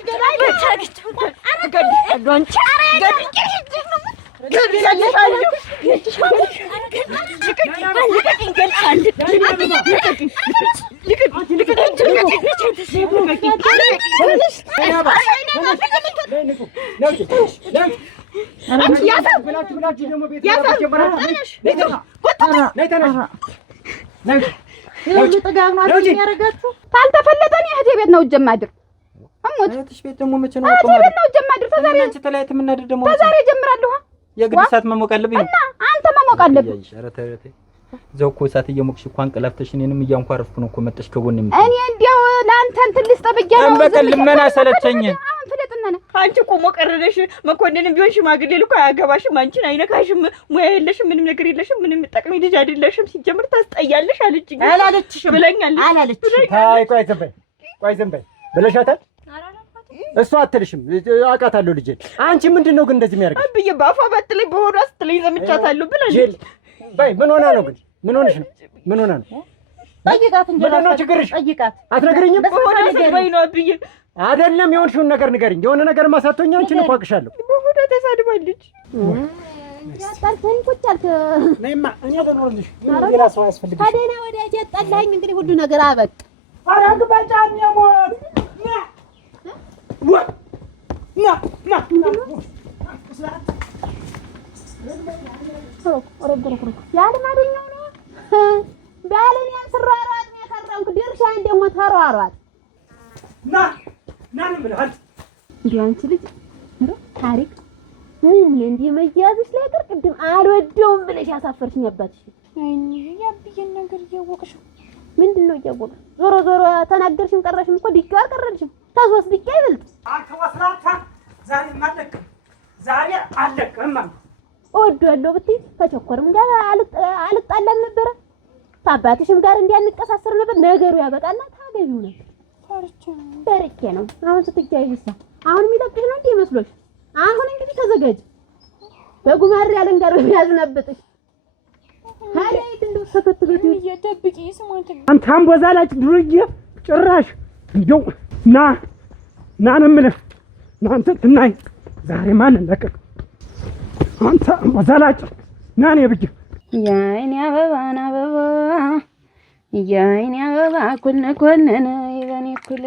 ካልተፈለጠ እኔ እህቴ ቤት ነው እጀማድር እሞት እህትሽ ቤት ደግሞ መቼ ነው እህቴ ቤት ነው እጀማድር። ተዛሬ አንቺ ተለያይት የምናድር ደግሞ ተዛሬ ጀምራለሁ። የግድ እሳት መሞቅ አለብኝ እና አንተ መሞቅ አለብህ። ኧረ ተረተ እዛው እኮ እሳት እየሞቅሽ እኮ አንቀላፍተሽ እኔንም እያንኳረፍኩ ነው እኮ መጥተሽ ከጎን የምትይ። እኔ እንዲያው ለአንተ እንትን ልስጠብያ ነው። በቀል ልመና ሰለቸኝ። አሁን ፍለጥና አንቺ ቆሞ ቀረደሽ። መኮንንም ቢሆን ሽማግሌ ልኮ አያገባሽም። አንቺን አይነካሽም። ሙያ የለሽም፣ ምንም ነገር የለሽም፣ ምንም ጠቅሚ ልጅ አይደለሽም። ሲጀምር ታስጠያለሽ አለችኝ። አላለችሽም ብለኛለች። አላለችሽም። ቆይ ዝም በይ ብለሻታል? እሷ አትልሽም። አውቃታለሁ ልጄ። አንቺ ምንድነው ግን እንደዚህ የሚያደርግሽ? አብዬ ባፏ ባትለኝ በሆዷ ስትለኝ ዘምቻታለሁ ብላለች። በይ ምን ሆና ነው ግን? ምን ሆነሽ ነው? ምን ሆና ነው? ጠይቃት እንጂ ምንድን ነው ችግርሽ? ጠይቃት። አትነግሪኝም? በሆዷ ስትለኝ ነው አብዬ። አይደለም የሆንሽውን ነገር ንገሪኝ። የሆነ ነገር ማሳቶኛ አንቺን እኮ አውቅሻለሁ። በሆዷ ተሳድባለች። ያጣልከኝ ቁጭ አልክ። ነይማ እኔ ልኖርልሽ። ሌላ ሰው አያስፈልግሽ። ከደህና ወዲያ የጠላኝ እንግዲህ ሁሉ ነገር አበቃ። ኧረ ግባ ጫን የሞት ያልማደኛው ነው ባለኔ ስራሯት ነው የከረምኩ ድርሻዬን ደግሞ ተሯሯጥ ና እንብልሃል። እንዲህ አንቺ ልጅ እንደው ታሪክ ምን እንዲህ መያዝሽ ላይ ቀር ቅድም አልወደውም ብለሽ ያሳፈርሽኝ አባትሽ። አይኔ ያብዬን ነገር እያወቅሽ ምንድነው እያወቅሽ? ዞሮ ዞሮ ተናገርሽም ቀረሽም እኮ ዲካ አልቀረልሽም። ታስወስ ዲካ ይበልጥ አከወስራታ ዛሬ አለቅም እወደዋለሁ ብትይ ከቸኮርም ጋር አልጣላም ነበረ። ታባትሽም ጋር እንዲያንቀሳሰር ነበር። ነገሩ ያበቃና ታገቢው ነበር። በርኬ ነው አሁን ስትጃይሳ አሁን የሚጠቅሽ ነው እንዴ መስሎሽ? አሁን እንግዲህ ተዘጋጅ። በጉማሬ ያለን ጋር የሚያዝነብጥሽ ሃይት እንደው ተከትሎት እየደብቂ ስሞት አንተ አንቦዛላጭ ዱርዬ ጭራሽ እንደው ና ነው የምልህ። እናንተ ትናይ ዛሬ ማን ለቀቅ አንተ መዛላጭ ና ነው ብዬ የዓይኔ አበባን አበባ የዓይኔ አበባ ኩልነ ኩልነ ይበኔ ኩል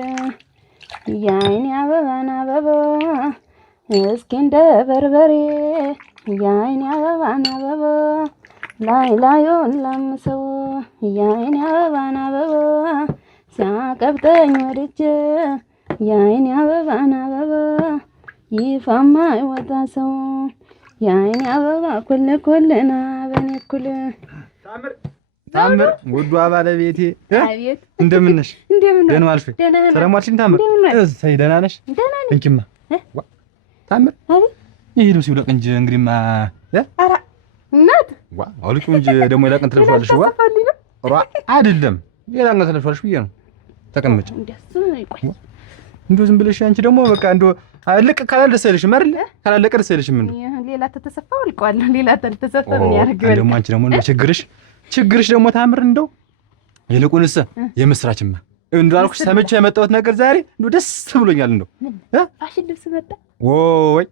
የዓይኔ አበባን አበባ እስኪ እንደ በርበሬ የዓይኔ አበባን አበባ ላይ ላዩን ላምሰው የዓይኔ አበባን አበባ ሲያቀብጠኝ ወድጄ የዓይኔ አበባን አበባ ይፋማ ይወጣ ሰው የዓይኔ አበባ ኩል ኩልና በኔ ኩል ታምር ውዷ ባለቤቴ አቤት እንደምን ነሽ? ደህና ዋልሽ? ሰላም ዋልሽኝ? ታምር እሰይ ደህና ነሽ? እንኪማ ታምር ይሄ ልብስ ይውለቅ እንጂ እንግዲህማ ኧረ እናት አውልቂው እንጂ ደግሞ ሌላ ቀን ትለብሻለሽ። አይደለም ሌላ ቀን ትለብሻለሽ ብዬሽ ነው። ተቀመጭ እንደው ዝም ብለሽ አንቺ ደግሞ በቃ እንደው ልቅ ካላል ደስ አይልሽም አይደል? ካላለቀ ደስ አይልሽም። እንደው ሌላ ተተሰፋ አልቋለሁ። ሌላ ተተሰፋ ምን ያደርጋል? ደግሞ አንቺ ደግሞ ችግርሽ ደግሞ ታምር እንደው ይልቁንስ የምስራችማ እንደው አልኩሽ ሰምቼ የመጣሁት ነገር ዛሬ እንደው ደስ ብሎኛል። እንደው ፋሽን ልብስ መጣ ወይ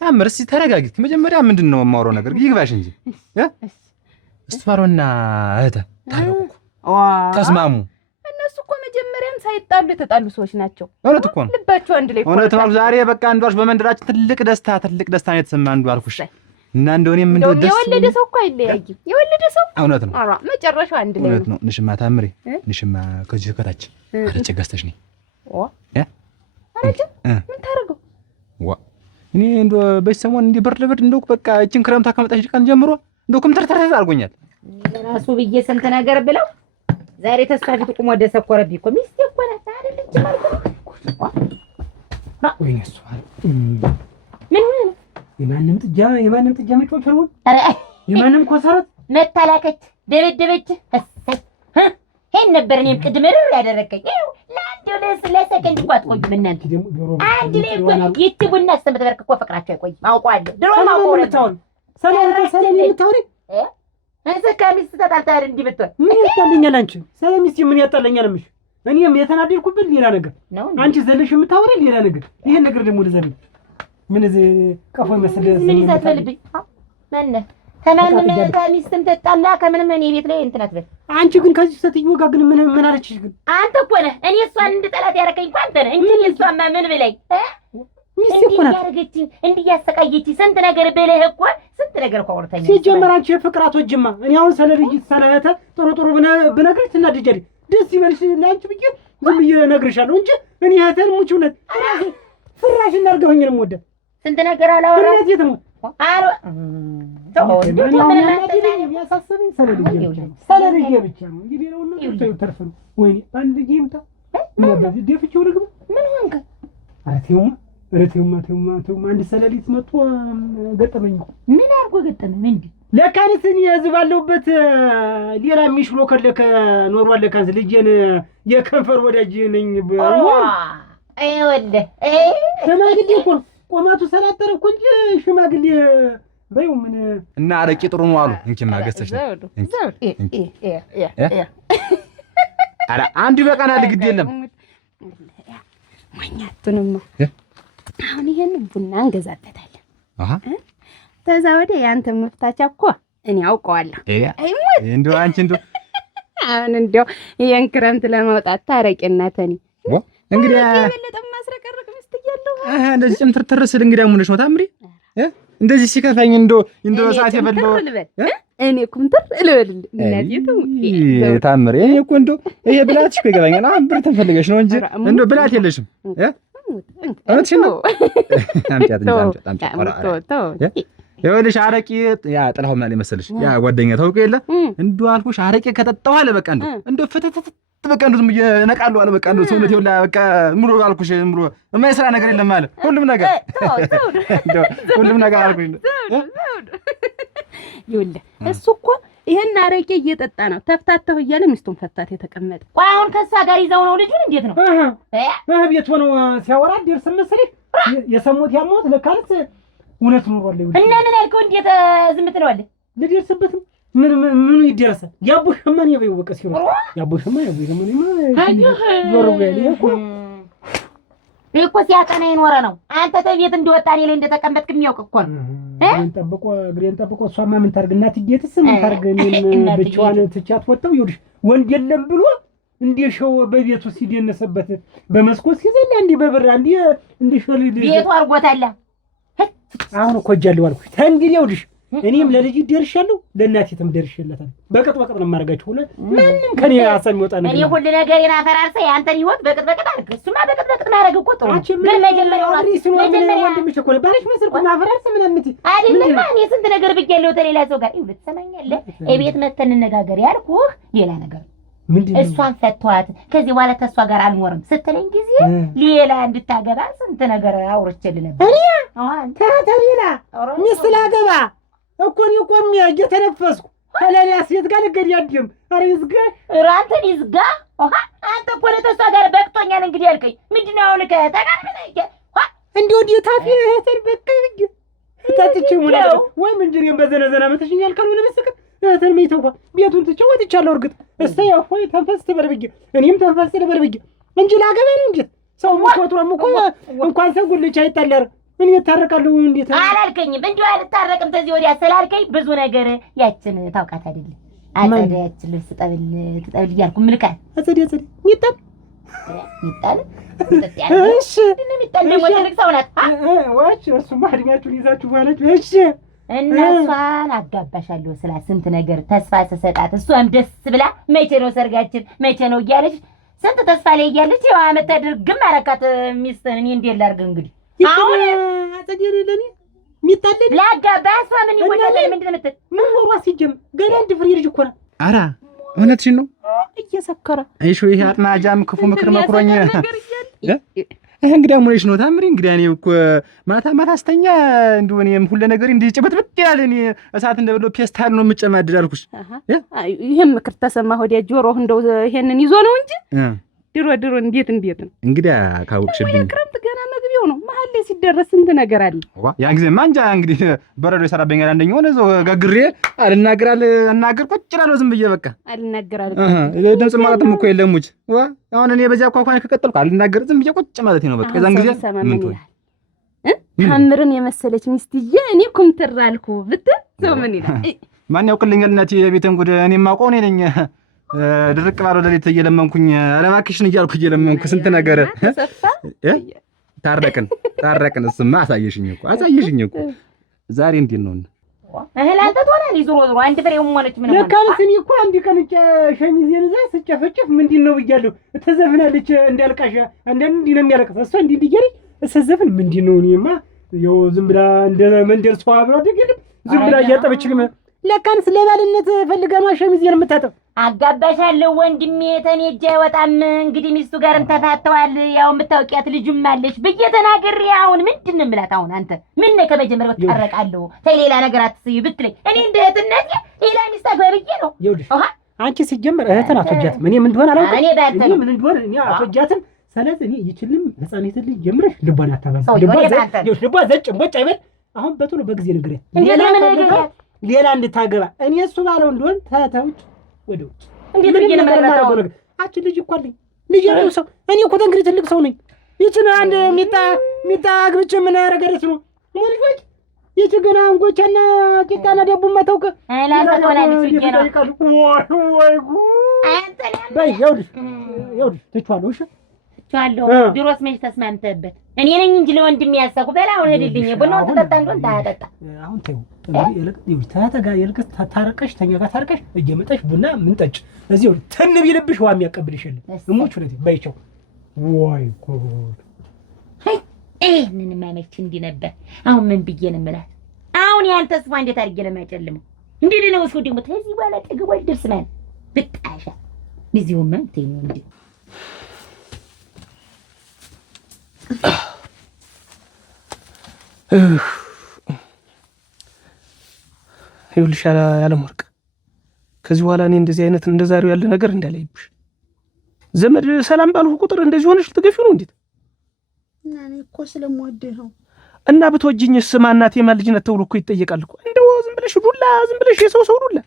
ታምር እስኪ ተረጋጊ። መጀመሪያ ምንድነው የማወራው ነገር ይግባሽ እንጂ እሷሮና እህተ ታረቁ ተስማሙ። እነሱ እኮ መጀመሪያም ሳይጣሉ የተጣሉ ሰዎች ናቸው። እውነት እኮ ነው። ልባቸው አንድ ላይ እውነት ነው። ዛሬ በቃ አንዱ አልሽ በመንደራችን ትልቅ ደስታ ነው የተሰማ አንዱ አልኩሽ እና እንደው እኔም እንደው ደስ የወለደ ሰው እኮ አይለያይም። የወለደ ሰው እውነት ነው። አራ መጨረሻው አንድ ላይ እውነት ነው። ንሽማ ታምሬ ንሽማ ከዚህ ከታች አረጭ ገዝተሽ ነኝ አረጭ ምን ታረገው እኔ እንደው በሰሞን እንደ ብርድ እንደው በቃ እቺን ክረምታ ከመጣሽ ቀን ጀምሮ እንደው ኩምተርተር አድርጎኛል። ራሱ ብዬ ስንት ነገር ብለው ዛሬ ተስፋ ፊት ቆሞ ወደ ሰኮረብኝ እኮ ሚስቴ እኮ ናት አይደለች ማለት ነው። ወይኔ እሷ ምን የማንም ጥጃ መጮች ነው። ኧረ የማንም ኮሰረት መታላከች ደበደበች። ይሄን ነበር እኔም ቅድም ርር ያደረከኝ። ይኸው ለአንድ ለሰከንድ እንኳን አትቆይም እናንተ አንድ ላይ እኮ ይቺ ቡና ስትመተበርክ እኮ ፍቅራቸው አይቆይም። አውቀዋለሁ ድሮ ማውቀው ሰላም የምታወሪ እንሰካ ሚስት ተጣልታ አይደል እንዲህ ብትሆን ምን ያጣለኛል? አንቺ ሰላም ሚስት ምን ያጣለኛል? ምሽ እኔም የተናደድኩበት ሌላ ነገር አንቺ ዘለሽ የምታወሪ ሌላ ነገር። ይሄን ነገር ደግሞ ለዘል ምን እዚህ ቀፎ መስደስ ምን ይዛት በልብኝ ማነ ከማንም ሚስትም ተጣላ ከምንም እኔ ቤት ላይ እንትን አትበል። አንቺ ግን ከዚህ ሴትዮ ጋር ግን ምን አለችሽ? ግን አንተ እኮ ነህ እኔ እሷን እንድጠላት ያደረከኝ እኮ አንተ ነህ እንጂ እሷማ ምን ብለኝ ሚስት እኮ ናት እንዲህ ያሰቃየችኝ ስንት ነገር ብለህ እኮ ስንት ነገር እኮ አውርተኛል። ሲጀመር አንቺ የፍቅራት ወጅማ እኔ አሁን ሰለልጅ ሰላያተ ጥሩ ብነግርሽ ትናደጃለሽ። ደስ ይበልሽ ለአንቺ ብዬ ዝም ብዬ እነግርሻለሁ እንጂ እኔ እህቴን ሙች እውነት ፍራሽ እናድርገውኝ ነው የምወደው። ስንት ነገር አላወራም እውነት የትም አሮ ያሳሰበኝ ሰለልጅ ብቻ ነው እንጂ ሌላው ነው ተርፍ ነው። ወይኔ አንድ ልጅ ይምጣ በዚህ ደፍቼው ልግባ። ምን ሆንክ? ኧረ ተውማ አንድ ሰለሊት መጥቶ ገጠመኝ። ምን አድርጎ ገጠመኝ? ምንድን ለካንስ እኔ እዚህ ባለሁበት ሌላ የሚሽሎ ከለከ ኖሯል። ለካንስ ልጄን የከንፈር ወዳጅ ነኝ አይወልህ ሽማግሌ እኮ ቆማቱ ሰላጠረ እኮ እንጂ ሽማግሌ በይው ምን እና አረቄ ጥሩ ነው አሉ። እንኪማ ገዝተሽ ኧረ አንዱ ይበቃናል። ግድ የለም ማኛቱንማ አሁን ይሄንን ቡና እንገዛበታለን። ከዛ ወዲያ ያንተ መፍታቻ እኮ እኔ አውቀዋለሁ። እንደው አንቺ እንደው አሁን እንደው ይሄን ክረምት ለማውጣት ታረቂና ተኒ እንግዲህ የበለጠ ማስረቀረቅ ሚስት እያለሁ እንደዚህ ጭምትርትር ስል እንግዲህ ሙነሽ ነው ታምሪ እንደዚህ ሲከፋኝ እንደው ሰዓት የበለው እኔ ኩምትር ልበልልህ እናቴቱ ታምሪ እኔ እኮ እንደው ይሄ ብላትሽ እኮ ይገባኛል። አሁን ብር ተፈልገሽ ነው እንጂ እንደው ብላት የለሽም። እውነትሽን ነው። ይኸውልሽ አረቄ ያ ጥላሁን ማለት መሰለሽ ያ ጓደኛ ታውቂ የለ እንደው አልኩሽ አረቄ ከጠጣሁ አለ በቃ እንደው ፍትት በቃ እንደው ዝም እነቃለሁ አለ በቃ እንደው ሰውነቴ ሁላ በቃ ሙሉ አልኩሽ ሙሉ የማይሰራ ነገር የለም አለ ሁሉም ነገር አልኩሽ። ይኸውልህ እሱ እኮ ይሄን አረቄ እየጠጣ ነው ተፍታተው እያለ ሚስቱን ፈታት የተቀመጠ። ቆይ አሁን ከእሷ ጋር ይዘው ነው ልጁን? እንዴት ነው ቤት ሆነው ሲያወራ ደርስ መሰለኝ የሰሙት ያሞት ለካልስ እውነት ኖሯል። እና ምን ያልከው እንዴት ዝም ትለዋለህ? ልደርስበትም ምኑ ይደርሳል? ያቡሽማ ነው በይወቀ ሲሮ ያቡሽማ እኮ ሲያቀና የኖረ ነው። አንተ ተቤት እንደወጣ እኔ ላይ እንደተቀመጥክ የሚያውቅ እኮ ነው። እግሬን ጠብቆ እሷማ ምን ታርግ? እናትዬትስ ምን ታርግ? እኔን ብቻዋን ትቻት ወጣው። ይኸውልሽ ወንድ የለም ብሎ እንደሸው በቤቱ ሲደነሰበት በመስኮት ሲዘል አንዴ በበር አንዴ እንደሸልል ቤቱ አርጎታል። አሁን እኮ እጃለሁ አልኩሽ። ተንግዲህ ይኸውልሽ እኔም ለልጅ ደርሻለሁ፣ ለእናቴም ደርሼላታለሁ። በቅጥ ነው የማደርጋችሁ። ማንም ከኔ ሀሳብ የሚወጣ ነገር እኔ ሁሉ ነገሬን አፈራርሰ ያንተን ህይወት በቅጥ አድርግ። እሱማ በቅጥ ማድረግ እኮ ጥሩ ነው። ግን መጀመሪያ ወንድምሽ እኮ ነው ባለሽ መስርኩ ማፈራርስ ምን አምቲ አይደለም። እኔ ስንት ነገር ብያለሁ ተሌላ ሰው ጋር ይኸውልህ፣ ትሰማኛለህ? እቤት መተን እንነጋገር ያልኩህ ሌላ ነገር እሷን ፈቷት ከዚህ በኋላ ተሷ ጋር አልኖርም ስትለኝ ጊዜ ሌላ እንድታገባ ስንት ነገር አውርቼልህ ነበር። ተሌላ ሚስት ላገባ እኮ ነው ቆም እየተነፈስኩ ከሌላ ሴት ጋር ልገዳደም። ኧረ ይዝጋ አንተን ይዝጋ። አንተ እኮ ለተሷ ጋር በቅቶኛል እንግዲህ ያልከኝ ምንድን ነው? አሁን ከተቃረበ እንዲሁ ዲታፊ እህትን በቀኝ ታጥቼ ሙላ ወይ ምንድን ነው በዘነዘና መተሽኛል ካልሆነ በስተቀር እህትን መይተውባ ቤቱን ትቼ ወጥቻለሁ። እርግጥ እሰይ አፎይ ተንፈስ ትበርብኝ እኔም ተንፈስ ትበርብኝ እንጂ ላገባ ነው እንጂ ሰው ምቆጥሮም እኮ እንኳን ሰው ጉልቻ አይጣላር እኔ ታረቃለሁ። እንዴት አላልከኝም? እንዲሁ አልታረቅም ተዚህ ወዲያ ስላልከኝ ብዙ ነገር ያችን ታውቃት አይደል? አጸደያችን ልብስ ትጠብል እያልኩ ምልካል አጸደ ሚጣል እሺ ሚጣል ነው ወደልክ ሰው ናት። ዋች እሱማ እድሜያችሁን ይዛችሁ ባለች እሺ እነሷን አጋባሻለሁ ስላ ስንት ነገር ተስፋ ተሰጣት። እሷም ደስ ብላ መቼ ነው ሰርጋችን መቼ ነው እያለች ስንት ተስፋ ላይ እያለች ያው አመት ተድርግም አረካት ሚስትን። እኔ እንዴት ላድርግ እንግዲህ አሁን አጸደረ ለኔ ሚጣል ላጋባ እሷ ምን ይወዳል? ምንድን ነው የምትል? ምን ወሯ ሲጀም ገና አንድ ፍሬ ልጅ እኮ ነው። ኧረ እውነትሽን ነው እየሰከረ እሺ። ይሄ አጥናጃም ክፉ ምክር መክሮኝ እንግዲህ ሙሌሽ ነው ታምሪ። እንግዲህ እኔ እኮ ማታ አስተኛ እንደው እኔም ሁሉ ነገር እንዲህ ጭብጥብጥ ይላል። እኔ እሳት እንደበለው ፔስታል ነው የምጨማድድ አልኩሽ። ይሄን ምክር ተሰማ ሆዲያ ጆሮህ እንደው ይሄንን ይዞ ነው እንጂ ድሮ እንዴት ነው እንግዲህ ካወቅሽብኝ ክረምት ገና መግቢያው ነው። መሀል ላይ ሲደረስ ስንት ነገር አለ። ያን ጊዜ ማንጃ እንግዲህ በረዶ የሰራበኛል። አንደኛው ነው እዛው ጋግሬ አልናገር ቁጭ እላለሁ ዝም ብዬ በቃ አልናገር ድምፅ ማለትም እኮ የለም ሙጭ አሁን እኔ በዚያ እንኳን ከቀጠልኩ አልናገር ዝም ብዬ ቁጭ ማለት ነው በቃ። የዛን ጊዜ ምን ትሆን ታምርን የመሰለች ሚስትዬ እኔ ኩምትር አልኩ ብትል ሰው ምን ይላል? ማን ያውቅልኛል? እናቴ የቤትን ጉድ እኔ የማውቀው እኔ ነኝ። ድርቅ ባለው ሌሊት እየለመንኩኝ ኧረ እባክሽን እያልኩ እየለመንኩ ስንት ነገር ታረቅን። እሱማ አሳየሽኝ እኮ ዛሬ እንዴት ነው እህል አንተ ትሆናለህ። ዞሮ አንድ ፍሬው ሆነች ምን ማለት ለካንስ እኔ እኮ አንድ ቀን ሸሚዜን እዛ ስጨፈጭፍ ምንድን ነው ብያለሁ። ተዘፍናለች እንዳልቃሽ አንዳንድ እንዲህ ነው የሚያለቅስ እሷ እንዲህ እያለች ስዘፍን ምንድን ነው እኔማ ያው ዝም ብላ እንደ መንደር ሰው አብራ ደግልም ዝም ብላ እያጠበች ለካንስ ለባልነት ፈልጋ ነው ሸሚዜን የምታጠብ። አጋባሻለሁ ወንድሜ ተኔ እጄ አይወጣም። እንግዲህ ሚስቱ ጋርም ተፋተዋል። ያው የምታውቂያት ልጅም አለች ብዬ ተናግሬ አሁን ምንድን ነው የምላት? አሁን አንተ ምን ነው ከመጀመሪያው ታረቃለሁ ተይ ሌላ ነገር አትስይ ብትለኝ እኔ እንደ እህትነቴ ሌላ ሚስት አግባ ብዬ ነው። አንቺ ሲጀመር እህትን አትወጃትም። እኔ ምን እንደሆነ አላውቅም። እኔ ምን እንደሆነ እኔ አትወጃትም። ስለዚህ እኔ ይችልም ህፃኔት ልጅ ጀምረሽ ልቧን አታባዝ። ልቧ ዘጭ ቦጭ አይበል። አሁን በቶሎ በጊዜ ንገሪያት ሌላ እንድታገባ። እኔ እሱ ባለው እንደሆነ ተውጭ ወደ ውጭ እንዴት ነው የምናደርገው? አቺ ልጅ እኮ አለኝ ልጅ ነው ሰው። እኔ እኮ እንግዲህ ትልቅ ሰው ነኝ። ይችን አንድ ሚጣ አግብቼ ምን ያደርጋለች ነው ሞልሽ ወይ ይች ገና አንጎቻና ቂጣና ደቡ መተውከ አላታ ወላልሽ ይገና ወይ በይ ይኸውልሽ ትቻለሁ። እሺ ትቻለሁ። ድሮስ መች ተስማምተህበት እኔ ነኝ እንጂ ለወንድም ያሰኩ በላውን ሄድልኝ ቡናውን ተጠጣ እንደሆነ ታጠጣ። አሁን ተይው የልቅስ ታረቀሽ ተኛ ጋር ታረቀሽ እየመጣሽ ቡና ምን ጠጭ እዚህ ትን ቢልብሽ ውሃ የሚያቀብልሽ የለም። እሞች ሁለት ባይቸው ወይ ጉድ ምን ማመች እንዲህ ነበር። አሁን ምን ብዬ ነው የምላት? አሁን ያን ተስፋ እንዴት አድርጌ ለማጨልመው እንዴት ነው እሱ ደግሞ ተዚህ በኋላ ጥግቦች ድርስ ማለት ብጣሻ እዚሁማ እንትን ነው እንዴ ይኸውልሽ ያለምወርቅ ከዚህ በኋላ እኔ እንደዚህ አይነት እንደዛሬው ያለ ነገር እንዳላይብሽ። ዘመድ ሰላም ባልሁ ቁጥር እንደዚህ ሆነሽ ልትገፊ ነው እንዴት? እና እኔ እኮ ስለምወድህ ነው። እና ብትወጂኝስ ማናት የማን ልጅ ነህ ተብሎ እኮ ይጠየቃል እኮ። እንደው ዝም ብለሽ ዱላ ዝም ብለሽ የሰው ዱላ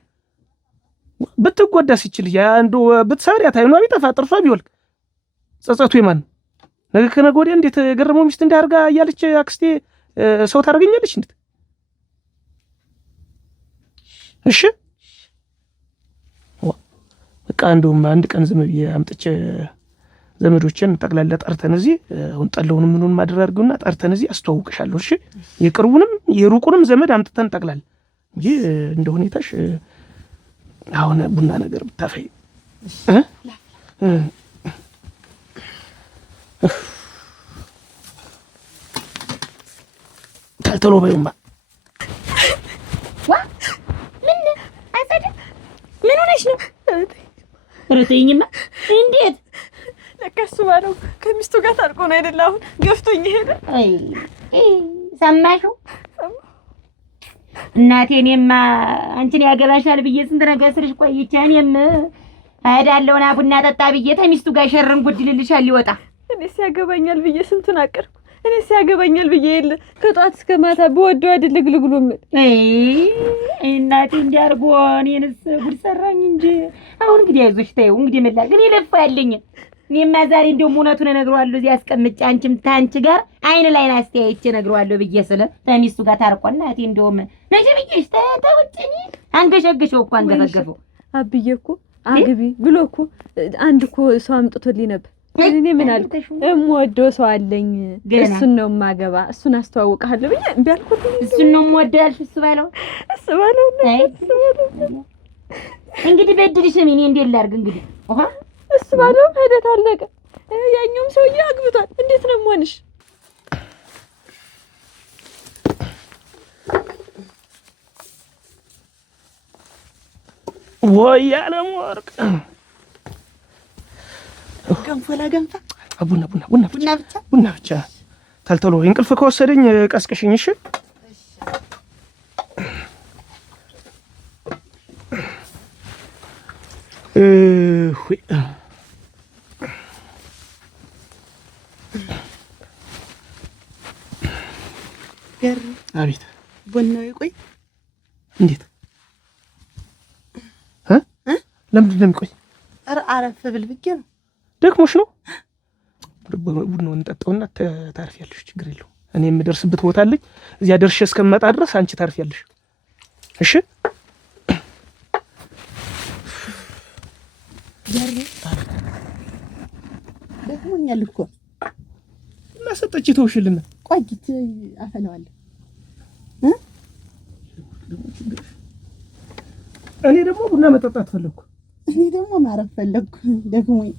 ብትጎዳ ሲችል አንዱ ብትሰብሪያት አይኗ ቢጠፋ ጥርሷ ቢወልቅ ጸጸቱ የማን ነገ ከነገ ወዲያ እንዴት ገረመው ሚስት እንዳርጋ እያለች አክስቴ ሰው ታደርገኛለች እንዴት? እሺ በቃ እንደውም አንድ ቀን ዝም ብዬ አምጥቼ ዘመዶችን ጠቅላላ ጠርተን እዚህ አሁን ጠለውንም ምኑን ማድረርጉና ጠርተን እዚህ አስተዋውቅሻለሁ። እሺ የቅርቡንም የሩቁንም ዘመድ አምጥተን ጠቅላላ እንጂ እንደ ሁኔታሽ አሁን ቡና ነገር ብታፈይ ታልተሎ በይማ ምን ሆነሽ ነው? ረተኝማ እንዴት ለከሱ ባለው ከሚስቱ ጋር ታርቆ ነው አይደል? አሁን ገፍቶኝ ሄደ። አይ ሰማሽው እናቴ? እኔማ አንቺን ያገባሻል ብዬ ስንት ነገር ስልሽ ቆይቼ እኔም እሄዳለሁና ቡና ጠጣ ብዬ ተሚስቱ ጋር ሸርን ጉድ ልልሻል ሊወጣ እኔስ ያገባኛል ብዬ ስንቱን አቀርኩ። እኔስ ያገባኛል ብዬ የለ ከጧት እስከ ማታ በወደው አይደል ግልግሉ ምን እናቴ እንዲያርጎ እኔንስ ጉድ ሰራኝ እንጂ። አሁን እንግዲህ አይዞሽ ተይው እንግዲህ ምን ላድርግ እኔ ለፋልኝ። እኔማ ዛሬ እንደውም እውነቱን እነግረዋለሁ እዚህ አስቀምጬ አንቺም ታንቺ ጋር አይን ላይ አስተያየቼ እነግረዋለሁ ብዬ ስለ ተሚስቱ ጋር ታርቆ እናቴ እንደውም ነሽ ብዬሽ ተውጭኝ አንገሸግሸው እኮ አንገፈገፈው አብዬ እኮ አግቢ ብሎ እኮ አንድ እኮ ሰው አምጥቶልኝ ነበር። እኔ ምን አልኩ? እምወደው ሰው አለኝ እሱን ነው የማገባ እሱን አስተዋውቅሃለሁ ብዬ እምቢ አልኩት። እሱን ነው የምወደው ያልሽ? እሱ ባለው እንግዲህ በድልሽ እኔ እንዴት ላድርግ እንግዲህ እሱ ባለው ሄደት አለቀ። ያኛውም ሰውዬ አግብቷል። እንዴት ነው የምሆንሽ? ወይ አለም ወርቅ ገንፎ ለገንፋ ቡና ብቻ ታልተሎ እንቅልፍ ከወሰደኝ ቀስቅሽኝ። እሺ ወይ ገር አቤት ቡናው ይቆይ። እንዴት ለምንድን ነው የሚቆይ? ኧረ አረፍ ብል ብዬ ነው። ደክሞሽ ነው? ቡናውን እንጠጣውና ታርፊያለሽ። ችግር የለውም። እኔ የምደርስበት ቦታ አለኝ። እዚያ ደርሼ እስከምመጣ ድረስ አንቺ ታርፊያለሽ። እሺ ደክሞኛል እኮ እና ሰጠች ተውሽልና ቆይት አፈለዋለሁ። እኔ ደግሞ ቡና መጠጣት ፈለግኩ። እኔ ደግሞ ማረፍ ፈለግኩ። ደክሞኝ